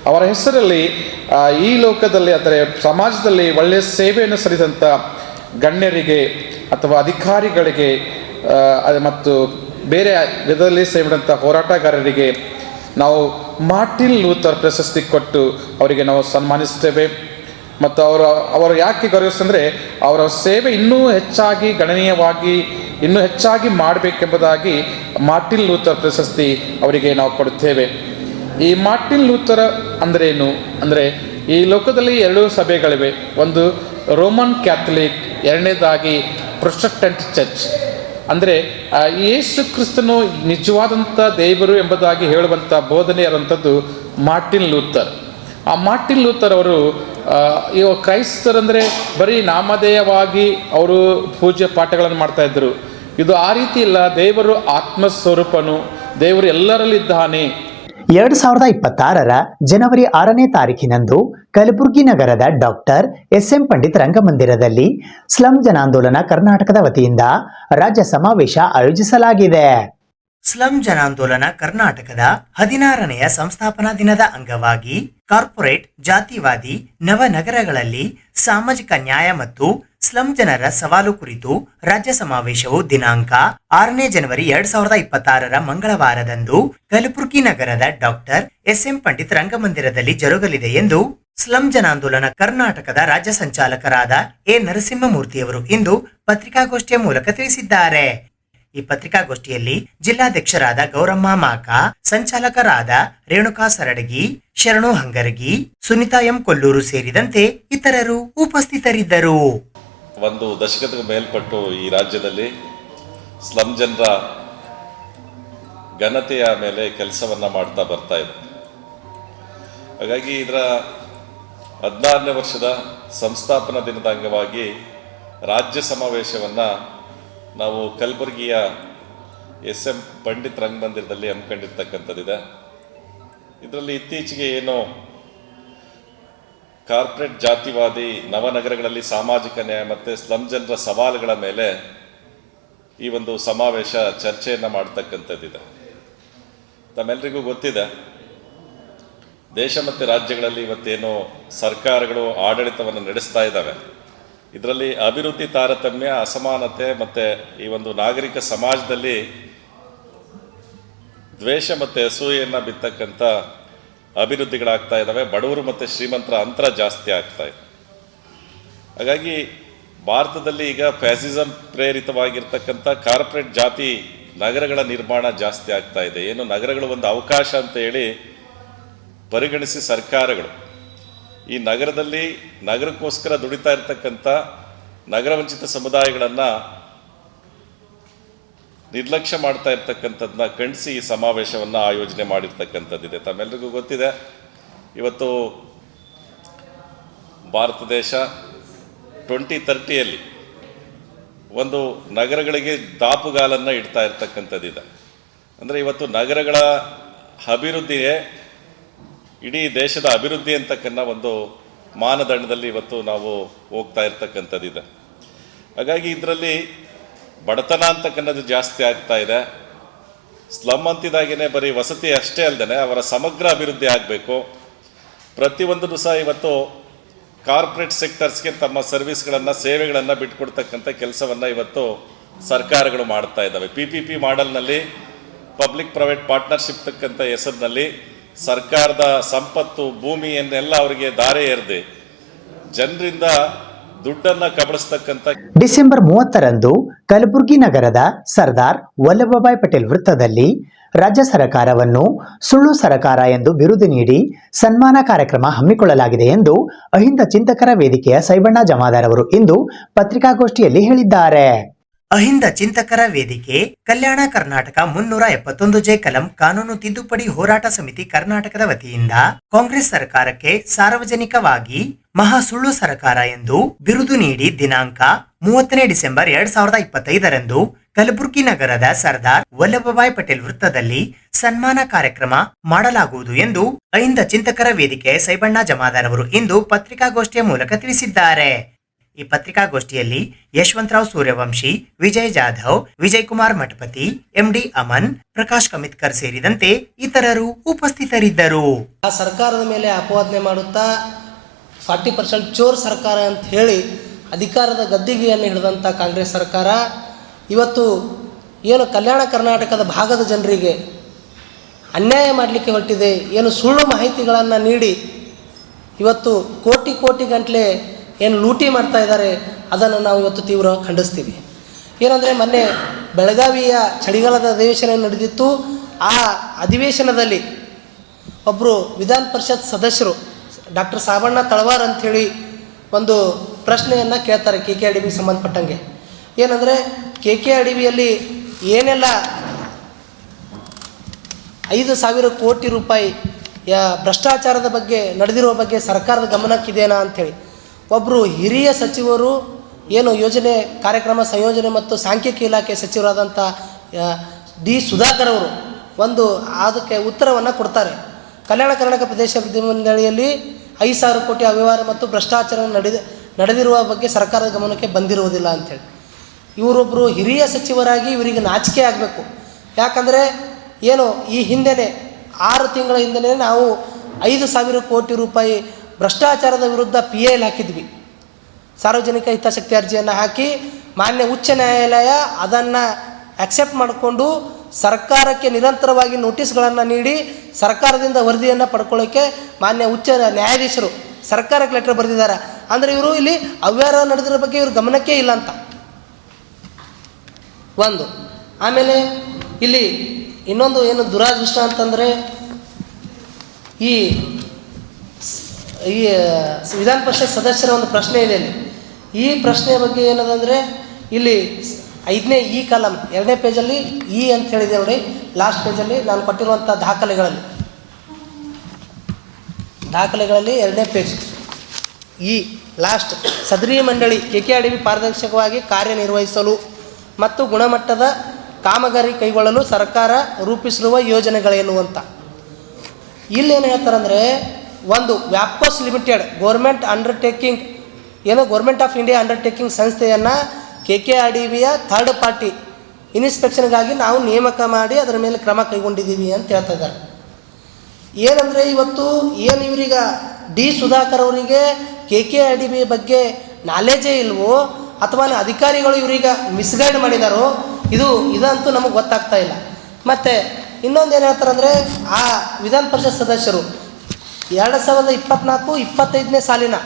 ಅವರ ಹೆಸರಲ್ಲಿ ಈ ಲೋಕದಲ್ಲಿ ಅಂದರೆ ಸಮಾಜದಲ್ಲಿ ಒಳ್ಳೆಯ ಸೇವೆಯನ್ನು ಸಲ್ಲಿಸಿದಂಥ ಗಣ್ಯರಿಗೆ ಅಥವಾ ಅಧಿಕಾರಿಗಳಿಗೆ ಮತ್ತು ಬೇರೆ ವಿಧದಲ್ಲಿ ಸೇರಿದಂಥ ಹೋರಾಟಗಾರರಿಗೆ ನಾವು ಮಾರ್ಟಿನ್ ಲೂಥರ್ ಪ್ರಶಸ್ತಿ ಕೊಟ್ಟು ಅವರಿಗೆ ನಾವು ಸನ್ಮಾನಿಸ್ತೇವೆ. ಮತ್ತು ಅವರು ಯಾಕೆ ಗೌರವಿಸ್ತಂದರೆ ಅವರ ಸೇವೆ ಇನ್ನೂ ಹೆಚ್ಚಾಗಿ ಗಣನೀಯವಾಗಿ ಇನ್ನೂ ಹೆಚ್ಚಾಗಿ ಮಾಡಬೇಕೆಂಬುದಾಗಿ ಮಾರ್ಟಿನ್ ಲೂಥರ್ ಪ್ರಶಸ್ತಿ ಅವರಿಗೆ ನಾವು ಕೊಡುತ್ತೇವೆ. ಈ ಮಾರ್ಟಿನ್ ಲೂಥರ್ ಅಂದ್ರೇನು ಅಂದರೆ, ಈ ಲೋಕದಲ್ಲಿ 2 ಸಭೆಗಳಿವೆ. ಒಂದು ರೋಮನ್ ಕ್ಯಾಥಲಿಕ್, ಎರಡನೇದಾಗಿ ಪ್ರೊಟೆಸ್ಟೆಂಟ್ ಚರ್ಚ್. ಅಂದರೆ ಯೇಸು ಕ್ರಿಸ್ತನು ನಿಜವಾದಂಥ ದೇವರು ಎಂಬುದಾಗಿ ಹೇಳುವಂಥ ಬೋಧನೆ ಇರುವಂಥದ್ದು ಮಾರ್ಟಿನ್ ಲೂಥರ್. ಆ ಮಾರ್ಟಿನ್ ಲೂಥರ್ ಅವರು ಕ್ರೈಸ್ತರಂದರೆ ಬರೀ ನಾಮಧೇಯವಾಗಿ ಅವರು ಪೂಜ್ಯ ಪಾಠಗಳನ್ನು ಮಾಡ್ತಾಯಿದ್ರು. ಇದು ಆ ರೀತಿ ಇಲ್ಲ. ದೇವರು ಆತ್ಮಸ್ವರೂಪನು, ದೇವರು ಎಲ್ಲರಲ್ಲಿದ್ದಾನೆ. 2026 ಜನವರಿ 6ನೇ ತಾರೀಖಿನಂದು ಕಲಬುರಗಿ ನಗರದ ಡಾಕ್ಟರ್ ಎಸ್.ಎಂ. ಪಂಡಿತ್ ರಂಗಮಂದಿರದಲ್ಲಿ ಸ್ಲಂ ಜನಾಂದೋಲನ ಕರ್ನಾಟಕದ ವತಿಯಿಂದ ರಾಜ್ಯ ಸಮಾವೇಶ ಆಯೋಜಿಸಲಾಗಿದೆ. ಸ್ಲಂ ಜನಾಂದೋಲನ ಕರ್ನಾಟಕದ 16ನೆಯ ಸಂಸ್ಥಾಪನಾ ದಿನದ ಅಂಗವಾಗಿ ಕಾರ್ಪೊರೇಟ್ ಜಾತಿವಾದಿ ನವನಗರಗಳಲ್ಲಿ ಸಾಮಾಜಿಕ ನ್ಯಾಯ ಮತ್ತು ಸ್ಲಂ ಜನರ ಸವಾಲು ಕುರಿತು ರಾಜ್ಯ ಸಮಾವೇಶವು ದಿನಾಂಕ 6ನೇ ಜನವರಿ 2026 ಮಂಗಳವಾರದಂದು ಕಲಬುರಗಿ ನಗರದ ಡಾಕ್ಟರ್ ಎಸ್.ಎಂ. ಪಂಡಿತ್ ರಂಗಮಂದಿರದಲ್ಲಿ ಜರುಗಲಿದೆ ಎಂದು ಸ್ಲಂ ಜನಾಂದೋಲನ ಕರ್ನಾಟಕದ ರಾಜ್ಯ ಸಂಚಾಲಕರಾದ ಎ. ನರಸಿಂಹಮೂರ್ತಿಯವರು ಇಂದು ಪತ್ರಿಕಾಗೋಷ್ಠಿಯ ಮೂಲಕ ತಿಳಿಸಿದ್ದಾರೆ. ಈ ಪತ್ರಿಕಾಗೋಷ್ಠಿಯಲ್ಲಿ ಜಿಲ್ಲಾಧ್ಯಕ್ಷರಾದ ಗೌರಮ್ಮ ಮಾಕ, ಸಂಚಾಲಕರಾದ ರೇಣುಕಾ ಸರಡಗಿ, ಶರಣು ಹಂಗರಗಿ, ಸುನಿತಾ ಎಂ. ಕೊಲ್ಲೂರು ಸೇರಿದಂತೆ ಇತರರು ಉಪಸ್ಥಿತರಿದ್ದರು. ಒಂದು ದಶಕದ ಮೇಲ್ಪಟ್ಟು ಈ ರಾಜ್ಯದಲ್ಲಿ ಸ್ಲಂ ಜನರ ಘನತೆಯ ಮೇಲೆ ಕೆಲಸವನ್ನ ಮಾಡ್ತಾ ಬರ್ತಾ ಇದೆ. ಹಾಗಾಗಿ ಇದರ 16ನೇ ವರ್ಷದ ಸಂಸ್ಥಾಪನಾ ದಿನದ ಅಂಗವಾಗಿ ರಾಜ್ಯ ಸಮಾವೇಶವನ್ನ ನಾವು ಕಲಬುರಗಿಯ ಎಸ್.ಎಂ. ಪಂಡಿತ್ ರಂಗಮಂದಿರದಲ್ಲಿ ಹಮ್ಮಿಕೊಂಡಿರ್ತಕ್ಕಂಥದ್ದಿದೆ. ಇದರಲ್ಲಿ ಇತ್ತೀಚೆಗೆ ಏನು ಕಾರ್ಪೊರೇಟ್ ಜಾತಿವಾದಿ ನವನಗರಗಳಲ್ಲಿ ಸಾಮಾಜಿಕ ನ್ಯಾಯ ಮತ್ತು ಸ್ಲಂ ಜನರ ಸವಾಲುಗಳ ಮೇಲೆ ಈ ಒಂದು ಸಮಾವೇಶ ಚರ್ಚೆಯನ್ನು ಮಾಡ್ತಕ್ಕಂಥದ್ದಿದೆ. ತಮ್ಮೆಲ್ಲರಿಗೂ ಗೊತ್ತಿದೆ, ದೇಶ ಮತ್ತು ರಾಜ್ಯಗಳಲ್ಲಿ ಇವತ್ತೇನು ಸರ್ಕಾರಗಳು ಆಡಳಿತವನ್ನು ನಡೆಸ್ತಾ ಇದ್ದಾವೆ, ಇದರಲ್ಲಿ ಅಭಿವೃದ್ಧಿ ತಾರತಮ್ಯ, ಅಸಮಾನತೆ ಮತ್ತು ಈ ಒಂದು ನಾಗರಿಕ ಸಮಾಜದಲ್ಲಿ ದ್ವೇಷ ಮತ್ತು ಅಸೂಯೆಯನ್ನು ಬಿತ್ತಕ್ಕಂಥ ಅಭಿವೃದ್ಧಿಗಳಾಗ್ತಾ ಇದ್ದಾವೆ. ಬಡವರು ಮತ್ತು ಶ್ರೀಮಂತರ ಅಂತರ ಜಾಸ್ತಿ ಆಗ್ತಾ ಇದೆ. ಹಾಗಾಗಿ ಭಾರತದಲ್ಲಿ ಈಗ ಫ್ಯಾಸಿಸಂ ಪ್ರೇರಿತವಾಗಿರ್ತಕ್ಕಂಥ ಕಾರ್ಪೊರೇಟ್ ಜಾತಿ ನಗರಗಳ ನಿರ್ಮಾಣ ಜಾಸ್ತಿ ಆಗ್ತಾ ಇದೆ. ಏನು ನಗರಗಳು ಒಂದು ಅವಕಾಶ ಅಂತ ಹೇಳಿ ಪರಿಗಣಿಸಿ ಸರ್ಕಾರಗಳು ಈ ನಗರದಲ್ಲಿ ನಗರಕ್ಕೋಸ್ಕರ ದುಡಿತಾ ಇರ್ತಕ್ಕಂಥ ನಗರವಂಚಿತ ಸಮುದಾಯಗಳನ್ನು ನಿರ್ಲಕ್ಷ್ಯ ಮಾಡ್ತಾ ಇರ್ತಕ್ಕಂಥದ್ದನ್ನ ಖಂಡಿಸಿ ಈ ಸಮಾವೇಶವನ್ನು ಆಯೋಜನೆ ಮಾಡಿರ್ತಕ್ಕಂಥದ್ದಿದೆ. ತಮ್ಮೆಲ್ಲರಿಗೂ ಗೊತ್ತಿದೆ, ಇವತ್ತು ಭಾರತ ದೇಶ 2030ಯಲ್ಲಿ ಒಂದು ನಗರಗಳಿಗೆ ದಾಪುಗಾಲನ್ನು ಇಡ್ತಾ ಇರ್ತಕ್ಕಂಥದ್ದಿದೆ. ಅಂದರೆ ಇವತ್ತು ನಗರಗಳ ಅಭಿವೃದ್ಧಿಯೇ ಇಡೀ ದೇಶದ ಅಭಿವೃದ್ಧಿ ಅಂತಕ್ಕನ್ನ ಒಂದು ಮಾನದಂಡದಲ್ಲಿ ಇವತ್ತು ನಾವು ಹೋಗ್ತಾ ಇರ್ತಕ್ಕಂಥದ್ದಿದೆ. ಹಾಗಾಗಿ ಇದರಲ್ಲಿ ಬಡತನ ಅಂತಕ್ಕನ್ನೋದು ಜಾಸ್ತಿ ಆಗ್ತಾ ಇದೆ. ಸ್ಲಮ್ ಅಂತಿದಾಗೇ ಬರೀ ವಸತಿ ಅಷ್ಟೇ ಅಲ್ಲದೆ ಅವರ ಸಮಗ್ರ ಅಭಿವೃದ್ಧಿ ಆಗಬೇಕು. ಪ್ರತಿಯೊಂದೂ ಸಹ ಇವತ್ತು ಕಾರ್ಪೊರೇಟ್ ಸೆಕ್ಟರ್ಸ್ಗೆ ತಮ್ಮ ಸರ್ವಿಸ್ಗಳನ್ನು ಸೇವೆಗಳನ್ನು ಬಿಟ್ಕೊಡ್ತಕ್ಕಂಥ ಕೆಲಸವನ್ನು ಇವತ್ತು ಸರ್ಕಾರಗಳು ಮಾಡ್ತಾ ಇದ್ದಾವೆ. PPP ಮಾಡೆಲ್ನಲ್ಲಿ ಪಬ್ಲಿಕ್ ಪ್ರೈವೇಟ್ ಪಾರ್ಟ್ನರ್ಶಿಪ್ ತಕ್ಕಂಥ ಹೆಸರಿನಲ್ಲಿ ಸರ್ಕಾರದ ಸಂಪತ್ತು ಭೂಮಿಯನ್ನೆಲ್ಲ ಅವರಿಗೆ ದಾರೆ ಎರೆದು ಜನರಿಂದ ದುಡ್ಡನ್ನು ಕಬಳಿಸ್ತಕ್ಕಂಥ ಡಿಸೆಂಬರ್ 30ರಂದು ಕಲಬುರಗಿ ನಗರದ ಸರ್ದಾರ್ ವಲ್ಲಭಭಾಯ್ ಪಟೇಲ್ ವೃತ್ತದಲ್ಲಿ ರಾಜ್ಯ ಸರ್ಕಾರವನ್ನು ಸುಳ್ಳು ಸರ್ಕಾರ ಎಂದು ಬಿರುದು ನೀಡಿ ಸನ್ಮಾನ ಕಾರ್ಯಕ್ರಮ ಹಮ್ಮಿಕೊಳ್ಳಲಾಗಿದೆ ಎಂದು ಅಹಿಂದ ಚಿಂತಕರ ವೇದಿಕೆಯ ಸೈಬಣ್ಣ ಜಮಾದಾರ್ ಅವರು ಇಂದು ಪತ್ರಿಕಾಗೋಷ್ಠಿಯಲ್ಲಿ ಹೇಳಿದ್ದಾರೆ. ಅಹಿಂದ ಚಿಂತಕರ ವೇದಿಕೆ ಕಲ್ಯಾಣ ಕರ್ನಾಟಕ 371 ಕಲಂ ಕಾನೂನು ತಿದ್ದುಪಡಿ ಹೋರಾಟ ಸಮಿತಿ ಕರ್ನಾಟಕದ ವತಿಯಿಂದ ಕಾಂಗ್ರೆಸ್ ಸರ್ಕಾರಕ್ಕೆ ಸಾರ್ವಜನಿಕವಾಗಿ ಮಹಾ ಸುಳ್ಳು ಸರ್ಕಾರ ಎಂದು ಬಿರುದು ನೀಡಿ ದಿನಾಂಕ 30 ಡಿಸೆಂಬರ್ 2025ರಂದು ಕಲಬುರಗಿ ನಗರದ ಸರ್ದಾರ್ ವಲ್ಲಭಭಾಯ್ ಪಟೇಲ್ ವೃತ್ತದಲ್ಲಿ ಸನ್ಮಾನ ಕಾರ್ಯಕ್ರಮ ಮಾಡಲಾಗುವುದು ಎಂದು ಅಹಿಂದ ಚಿಂತಕರ ವೇದಿಕೆ ಸೈಬಣ್ಣ ಜಮಾದಾರ್ ಅವರು ಇಂದು ಪತ್ರಿಕಾಗೋಷ್ಠಿಯ ಮೂಲಕ ತಿಳಿಸಿದ್ದಾರೆ. ಈ ಪತ್ರಿಕಾಗೋಷ್ಠಿಯಲ್ಲಿ ಯಶವಂತರಾವ್ ಸೂರ್ಯವಂಶಿ, ವಿಜಯ್ ಜಾಧವ್, ವಿಜಯ್ ಕುಮಾರ್ ಮಠಪತಿ, MD ಅಮನ್, ಪ್ರಕಾಶ್ ಕಮಿತ್ಕರ್ ಸೇರಿದಂತೆ ಇತರರು ಉಪಸ್ಥಿತರಿದ್ದರು. ಆ ಸರ್ಕಾರದ ಮೇಲೆ ಅಪವಾದನೆ ಮಾಡುತ್ತಾ 40% ಚೋರ್ ಸರ್ಕಾರ ಅಂತ ಹೇಳಿ ಅಧಿಕಾರದ ಗದ್ದಿಗೆಯನ್ನು ಹಿಡಿದಂಥ ಕಾಂಗ್ರೆಸ್ ಸರ್ಕಾರ ಇವತ್ತು ಏನು ಕಲ್ಯಾಣ ಕರ್ನಾಟಕದ ಭಾಗದ ಜನರಿಗೆ ಅನ್ಯಾಯ ಮಾಡಲಿಕ್ಕೆ ಹೊರಟಿದೆ, ಏನು ಸುಳ್ಳು ಮಾಹಿತಿಗಳನ್ನು ನೀಡಿ ಇವತ್ತು ಕೋಟಿ ಗಂಟಲೆ ಏನು ಲೂಟಿ ಮಾಡ್ತಾ ಇದ್ದಾರೆ, ಅದನ್ನು ನಾವು ಇವತ್ತು ತೀವ್ರ ಖಂಡಿಸ್ತೀವಿ. ಏನಂದರೆ ಮೊನ್ನೆ ಬೆಳಗಾವಿಯ ಚಳಿಗಾಲದ ಅಧಿವೇಶನ ನಡೆದಿತ್ತು. ಆ ಅಧಿವೇಶನದಲ್ಲಿ ಒಬ್ಬರು ವಿಧಾನ ಪರಿಷತ್ ಸದಸ್ಯರು ಡಾಕ್ಟರ್ ಸಾಬಣ್ಣ ತಳವಾರ್ ಅಂಥೇಳಿ ಒಂದು ಪ್ರಶ್ನೆಯನ್ನು ಕೇಳ್ತಾರೆ KKRDBಗೆ ಸಂಬಂಧಪಟ್ಟಂಗೆ. ಏನಂದರೆ KKRDBಯಲ್ಲಿ ಏನೆಲ್ಲ 5,000 ಕೋಟಿ ರೂಪಾಯಿ ಭ್ರಷ್ಟಾಚಾರದ ಬಗ್ಗೆ ನಡೆದಿರುವ ಬಗ್ಗೆ ಸರ್ಕಾರದ ಗಮನಕ್ಕಿದೆಯಾ ಅಂಥೇಳಿ ಒಬ್ಬರು ಹಿರಿಯ ಸಚಿವರು ಏನು ಯೋಜನೆ ಕಾರ್ಯಕ್ರಮ ಸಂಯೋಜನೆ ಮತ್ತು ಸಾಂಖ್ಯಿಕ ಇಲಾಖೆ ಸಚಿವರಾದಂಥ D. ಸುಧಾಕರ್ ಅವರು ಒಂದು ಅದಕ್ಕೆ ಉತ್ತರವನ್ನು ಕೊಡ್ತಾರೆ. ಕಲ್ಯಾಣ ಕರ್ನಾಟಕ ಪ್ರದೇಶ ಅಭಿವೃದ್ಧಿ ಮಂಡಳಿಯಲ್ಲಿ 5,000 ಕೋಟಿ ಅವ್ಯವಹಾರ ಮತ್ತು ಭ್ರಷ್ಟಾಚಾರ ನಡೆದಿರುವ ಬಗ್ಗೆ ಸರ್ಕಾರದ ಗಮನಕ್ಕೆ ಬಂದಿರುವುದಿಲ್ಲ ಅಂಥೇಳಿ. ಇವರೊಬ್ಬರು ಹಿರಿಯ ಸಚಿವರಾಗಿ ಇವರಿಗೆ ನಾಚಿಕೆ ಆಗಬೇಕು. ಯಾಕಂದರೆ ಏನು ಈ ಹಿಂದೆಯೇ 6 ತಿಂಗಳ ಹಿಂದೆ ನಾವು 5,000 ಕೋಟಿ ರೂಪಾಯಿ ಭ್ರಷ್ಟಾಚಾರದ ವಿರುದ್ಧ PIL ಹಾಕಿದ್ವಿ. ಸಾರ್ವಜನಿಕ ಹಿತಾಸಕ್ತಿ ಅರ್ಜಿಯನ್ನು ಹಾಕಿ ಮಾನ್ಯ ಉಚ್ಚ ನ್ಯಾಯಾಲಯ ಅದನ್ನು ಆಕ್ಸೆಪ್ಟ್ ಮಾಡಿಕೊಂಡು ಸರ್ಕಾರಕ್ಕೆ ನಿರಂತರವಾಗಿ ನೋಟಿಸ್ಗಳನ್ನು ನೀಡಿ ಸರ್ಕಾರದಿಂದ ವರದಿಯನ್ನು ಪಡ್ಕೊಳ್ಳೋಕ್ಕೆ ಮಾನ್ಯ ಉಚ್ಚ ನ್ಯಾಯಾಧೀಶರು ಸರ್ಕಾರಕ್ಕೆ ಲೆಟರ್ ಬರೆದಿದ್ದಾರೆ. ಅಂದರೆ ಇವರು ಇಲ್ಲಿ ಅವ್ಯವಹಾರ ನಡೆದಿರೋ ಬಗ್ಗೆ ಇವ್ರ ಗಮನಕ್ಕೆ ಇಲ್ಲ ಅಂತ ಒಂದು. ಆಮೇಲೆ ಇಲ್ಲಿ ಇನ್ನೊಂದು ಏನು ದುರಾದೃಷ್ಟ ಅಂತಂದರೆ ಈ ವಿಧಾನ ಪರಿಷತ್ ಸದಸ್ಯರ ಒಂದು ಪ್ರಶ್ನೆ ಇದೆ ಇಲ್ಲಿ. ಈ ಪ್ರಶ್ನೆಯ ಬಗ್ಗೆ ಏನದಂದರೆ ಇಲ್ಲಿ 5ನೇ ಈ ಕಾಲಮ್ 2ನೇ ಪೇಜಲ್ಲಿ ಈ ಅಂತ ಹೇಳಿದೆ ನೋಡಿ, ಲಾಸ್ಟ್ ಪೇಜಲ್ಲಿ ನಾನು ಕೊಟ್ಟಿರುವಂಥ ದಾಖಲೆಗಳಲ್ಲಿ 2ನೇ ಪೇಜ್ ಈ ಲಾಸ್ಟ್ ಸದರಿ ಮಂಡಳಿ KKRDB ಪಾರದರ್ಶಕವಾಗಿ ಕಾರ್ಯನಿರ್ವಹಿಸಲು ಮತ್ತು ಗುಣಮಟ್ಟದ ಕಾಮಗಾರಿ ಕೈಗೊಳ್ಳಲು ಸರ್ಕಾರ ರೂಪಿಸಿರುವ ಯೋಜನೆಗಳೇನು ಅಂತ ಇಲ್ಲೇನು ಹೇಳ್ತಾರಂದರೆ, ಒಂದು ವ್ಯಾಪ್ಕೋಸ್ ಲಿಮಿಟೆಡ್ ಗೌರ್ಮೆಂಟ್ ಅಂಡರ್ಟೇಕಿಂಗ್ ಏನೋ ಗೌರ್ಮೆಂಟ್ ಆಫ್ ಇಂಡಿಯಾ ಅಂಡರ್ಟೇಕಿಂಗ್ ಸಂಸ್ಥೆಯನ್ನು KKRDBಯ ಥರ್ಡ್ ಪಾರ್ಟಿ ಇನ್ಸ್ಪೆಕ್ಷನ್ಗಾಗಿ ನಾವು ನೇಮಕ ಮಾಡಿ ಅದರ ಮೇಲೆ ಕ್ರಮ ಕೈಗೊಂಡಿದ್ದೀವಿ ಅಂತ ಹೇಳ್ತಾ ಇದ್ದಾರೆ. ಏನಂದರೆ ಇವತ್ತು ಏನು ಇವರೀಗ D. ಸುಧಾಕರ್ ಅವರಿಗೆ KKRDB ಬಗ್ಗೆ ನಾಲೆಜೇ ಇಲ್ವೋ ಅಥವಾ ಅಧಿಕಾರಿಗಳು ಇವ್ರೀಗ ಮಿಸ್ಗೈಡ್ ಮಾಡಿದಾರೋ ಇದಂತೂ ನಮಗೆ ಗೊತ್ತಾಗ್ತಾ ಇಲ್ಲ. ಮತ್ತು ಇನ್ನೊಂದು ಏನು ಹೇಳ್ತಾರಂದರೆ, ಆ ವಿಧಾನ ಪರಿಷತ್ ಸದಸ್ಯರು 2024-25ನೇ ಸಾಲಿನ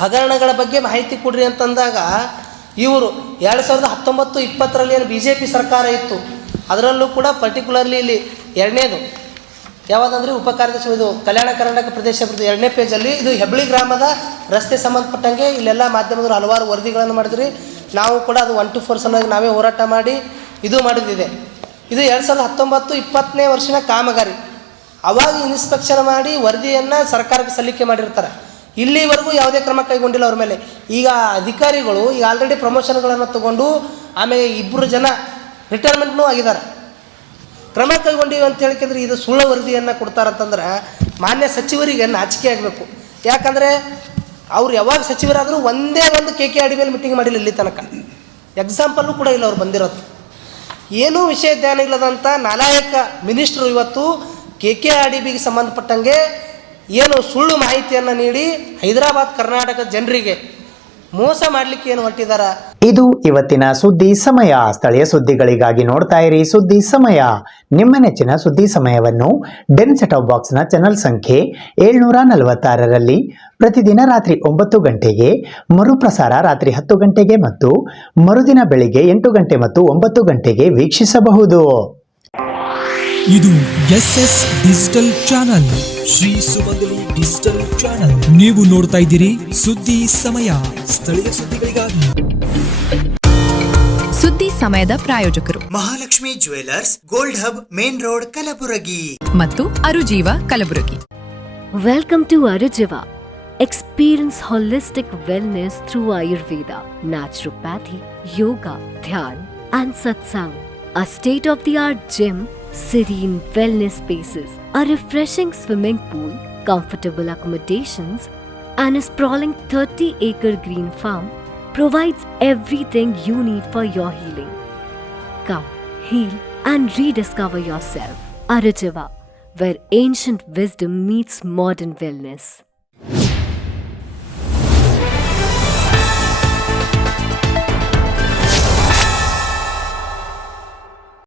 ಹಗರಣಗಳ ಬಗ್ಗೆ ಮಾಹಿತಿ ಕೊಡ್ರಿ ಅಂತಂದಾಗ ಇವರು 2019-20ರಲ್ಲಿ ಏನು BJP ಸರ್ಕಾರ ಇತ್ತು ಅದರಲ್ಲೂ ಕೂಡ ಪರ್ಟಿಕ್ಯುಲರ್ಲಿ ಇಲ್ಲಿ 2ನೇದು ಯಾವುದಂದರೆ ಉಪಕಾರ್ಯದರ್ಶಿ ಇದು ಕಲ್ಯಾಣ ಕರ್ನಾಟಕ ಪ್ರದೇಶ ಅಭಿವೃದ್ಧಿ 2ನೇ ಪೇಜಲ್ಲಿ ಇದು ಹೆಬ್ಳಿ ಗ್ರಾಮದ ರಸ್ತೆ ಸಂಬಂಧಪಟ್ಟಂಗೆ ಇಲ್ಲೆಲ್ಲ ಮಾಧ್ಯಮದವರು ಹಲವಾರು ವರದಿಗಳನ್ನು ಮಾಡಿದ್ರಿ. ನಾವು ಕೂಡ ಅದು 1 to 4 ಸಲುವಾಗಿ ನಾವೇ ಹೋರಾಟ ಮಾಡಿ ಇದು ಮಾಡಿದ್ದಿದೆ. ಇದು 2019-20ನೇ ವರ್ಷದ ಕಾಮಗಾರಿ. ಅವಾಗ ಇನ್ಸ್ಪೆಕ್ಷನ್ ಮಾಡಿ ವರದಿಯನ್ನು ಸರ್ಕಾರಕ್ಕೆ ಸಲ್ಲಿಕೆ ಮಾಡಿರ್ತಾರೆ. ಇಲ್ಲಿವರೆಗೂ ಯಾವುದೇ ಕ್ರಮ ಕೈಗೊಂಡಿಲ್ಲ ಅವ್ರ ಮೇಲೆ. ಈಗ ಅಧಿಕಾರಿಗಳು ಈಗ ಆಲ್ರೆಡಿ ಪ್ರಮೋಷನ್ಗಳನ್ನು ತಗೊಂಡು ಆಮೇಲೆ 2 ಜನ ರಿಟೈರ್ಮೆಂಟ್ನೂ ಆಗಿದ್ದಾರೆ. ಕ್ರಮ ಕೈಗೊಂಡಿವಿ ಅಂತ ಹೇಳಿಕೆಂದ್ರೆ ಇದು ಸುಳ್ಳು ವರದಿಯನ್ನು ಕೊಡ್ತಾರಂತಂದ್ರೆ ಮಾನ್ಯ ಸಚಿವರಿಗೆ ನಾಚಿಕೆ ಆಗಬೇಕು. ಯಾಕಂದರೆ ಅವ್ರು ಯಾವಾಗ ಸಚಿವರಾದರೂ ಒಂದೇ ಒಂದು KKRD ಮೇಲೆ ಮೀಟಿಂಗ್ ಮಾಡಿಲ್ಲ ಇಲ್ಲಿ ತನಕ. ಎಕ್ಸಾಂಪಲ್ಲು ಕೂಡ ಇಲ್ಲ ಅವ್ರು ಬಂದಿರೋದು. ಏನೂ ವಿಷಯ ಜ್ಞಾನ ಇಲ್ಲದಂಥ ನಾಲಾಯಕ ಮಿನಿಸ್ಟ್ರು ಇವತ್ತು KKRDBಗೆ ಸಂಬಂಧಪಟ್ಟಂಗೆ ಏನು ಸುಳ್ಳು ಮಾಹಿತಿಯನ್ನು ನೀಡಿ ಹೈದರಾಬಾದ್ ಕರ್ನಾಟಕ ಜನರಿಗೆ ಮೋಸ ಮಾಡಲಿಕ್ಕೆ ಏನು ಹೊರಟಿದಾರ. ಇದು ಇವತ್ತಿನ ಸುದ್ದಿ ಸಮಯ. ಸ್ಥಳೀಯ ಸುದ್ದಿಗಳಿಗಾಗಿ ನೋಡ್ತಾ ಇರಿ ಸುದ್ದಿ ಸಮಯ. ನಿಮ್ಮ ನೆಚ್ಚಿನ ಸುದ್ದಿ ಸಮಯವನ್ನು ಡೆನ್ ಸೆಟ್-ಟಾಪ್ ಬಾಕ್ಸ್ನ ಚಾನಲ್ ಸಂಖ್ಯೆ 746ರಲ್ಲಿ ಪ್ರತಿದಿನ ರಾತ್ರಿ 9 ಗಂಟೆಗೆ, ಮರುಪ್ರಸಾರ ರಾತ್ರಿ 10 ಗಂಟೆಗೆ ಮತ್ತು ಮರುದಿನ ಬೆಳಿಗ್ಗೆ 8 ಗಂಟೆ ಮತ್ತು 9 ಗಂಟೆಗೆ ವೀಕ್ಷಿಸಬಹುದು. ಇದು SS ಡಿಜಿಟಲ್ ಚಾನಲ್, ಶ್ರೀ ಸುಮಂಗಲಿ ಡಿಜಿಟಲ್ ಚಾನಲ್. ನೀವು ನೋಡ್ತಾ ಇದ್ದೀರಿ ಸುದ್ದಿ ಸಮಯ, ಸ್ಥಳೀಯ ಸುದ್ದಿಗಳಿಗಾಗಿ. ಸುದ್ದಿ ಸಮಯದ ಪ್ರಾಯೋಜಕರು Mahalakshmi jewellers, gold hub, main road, Kalaburagi ಮತ್ತು ಅರುಜೀವ Kalaburagi. Welcome to Arujiva. Experience holistic wellness through Ayurveda, naturopathy, yoga, dhyan, and satsang. A state-of-the-art gym, serene wellness spaces, a refreshing swimming pool, comfortable accommodations, and a sprawling 30-acre green farm provides everything you need for your healing. Come, heal, and rediscover yourself. Arujiva, where ancient wisdom meets modern wellness.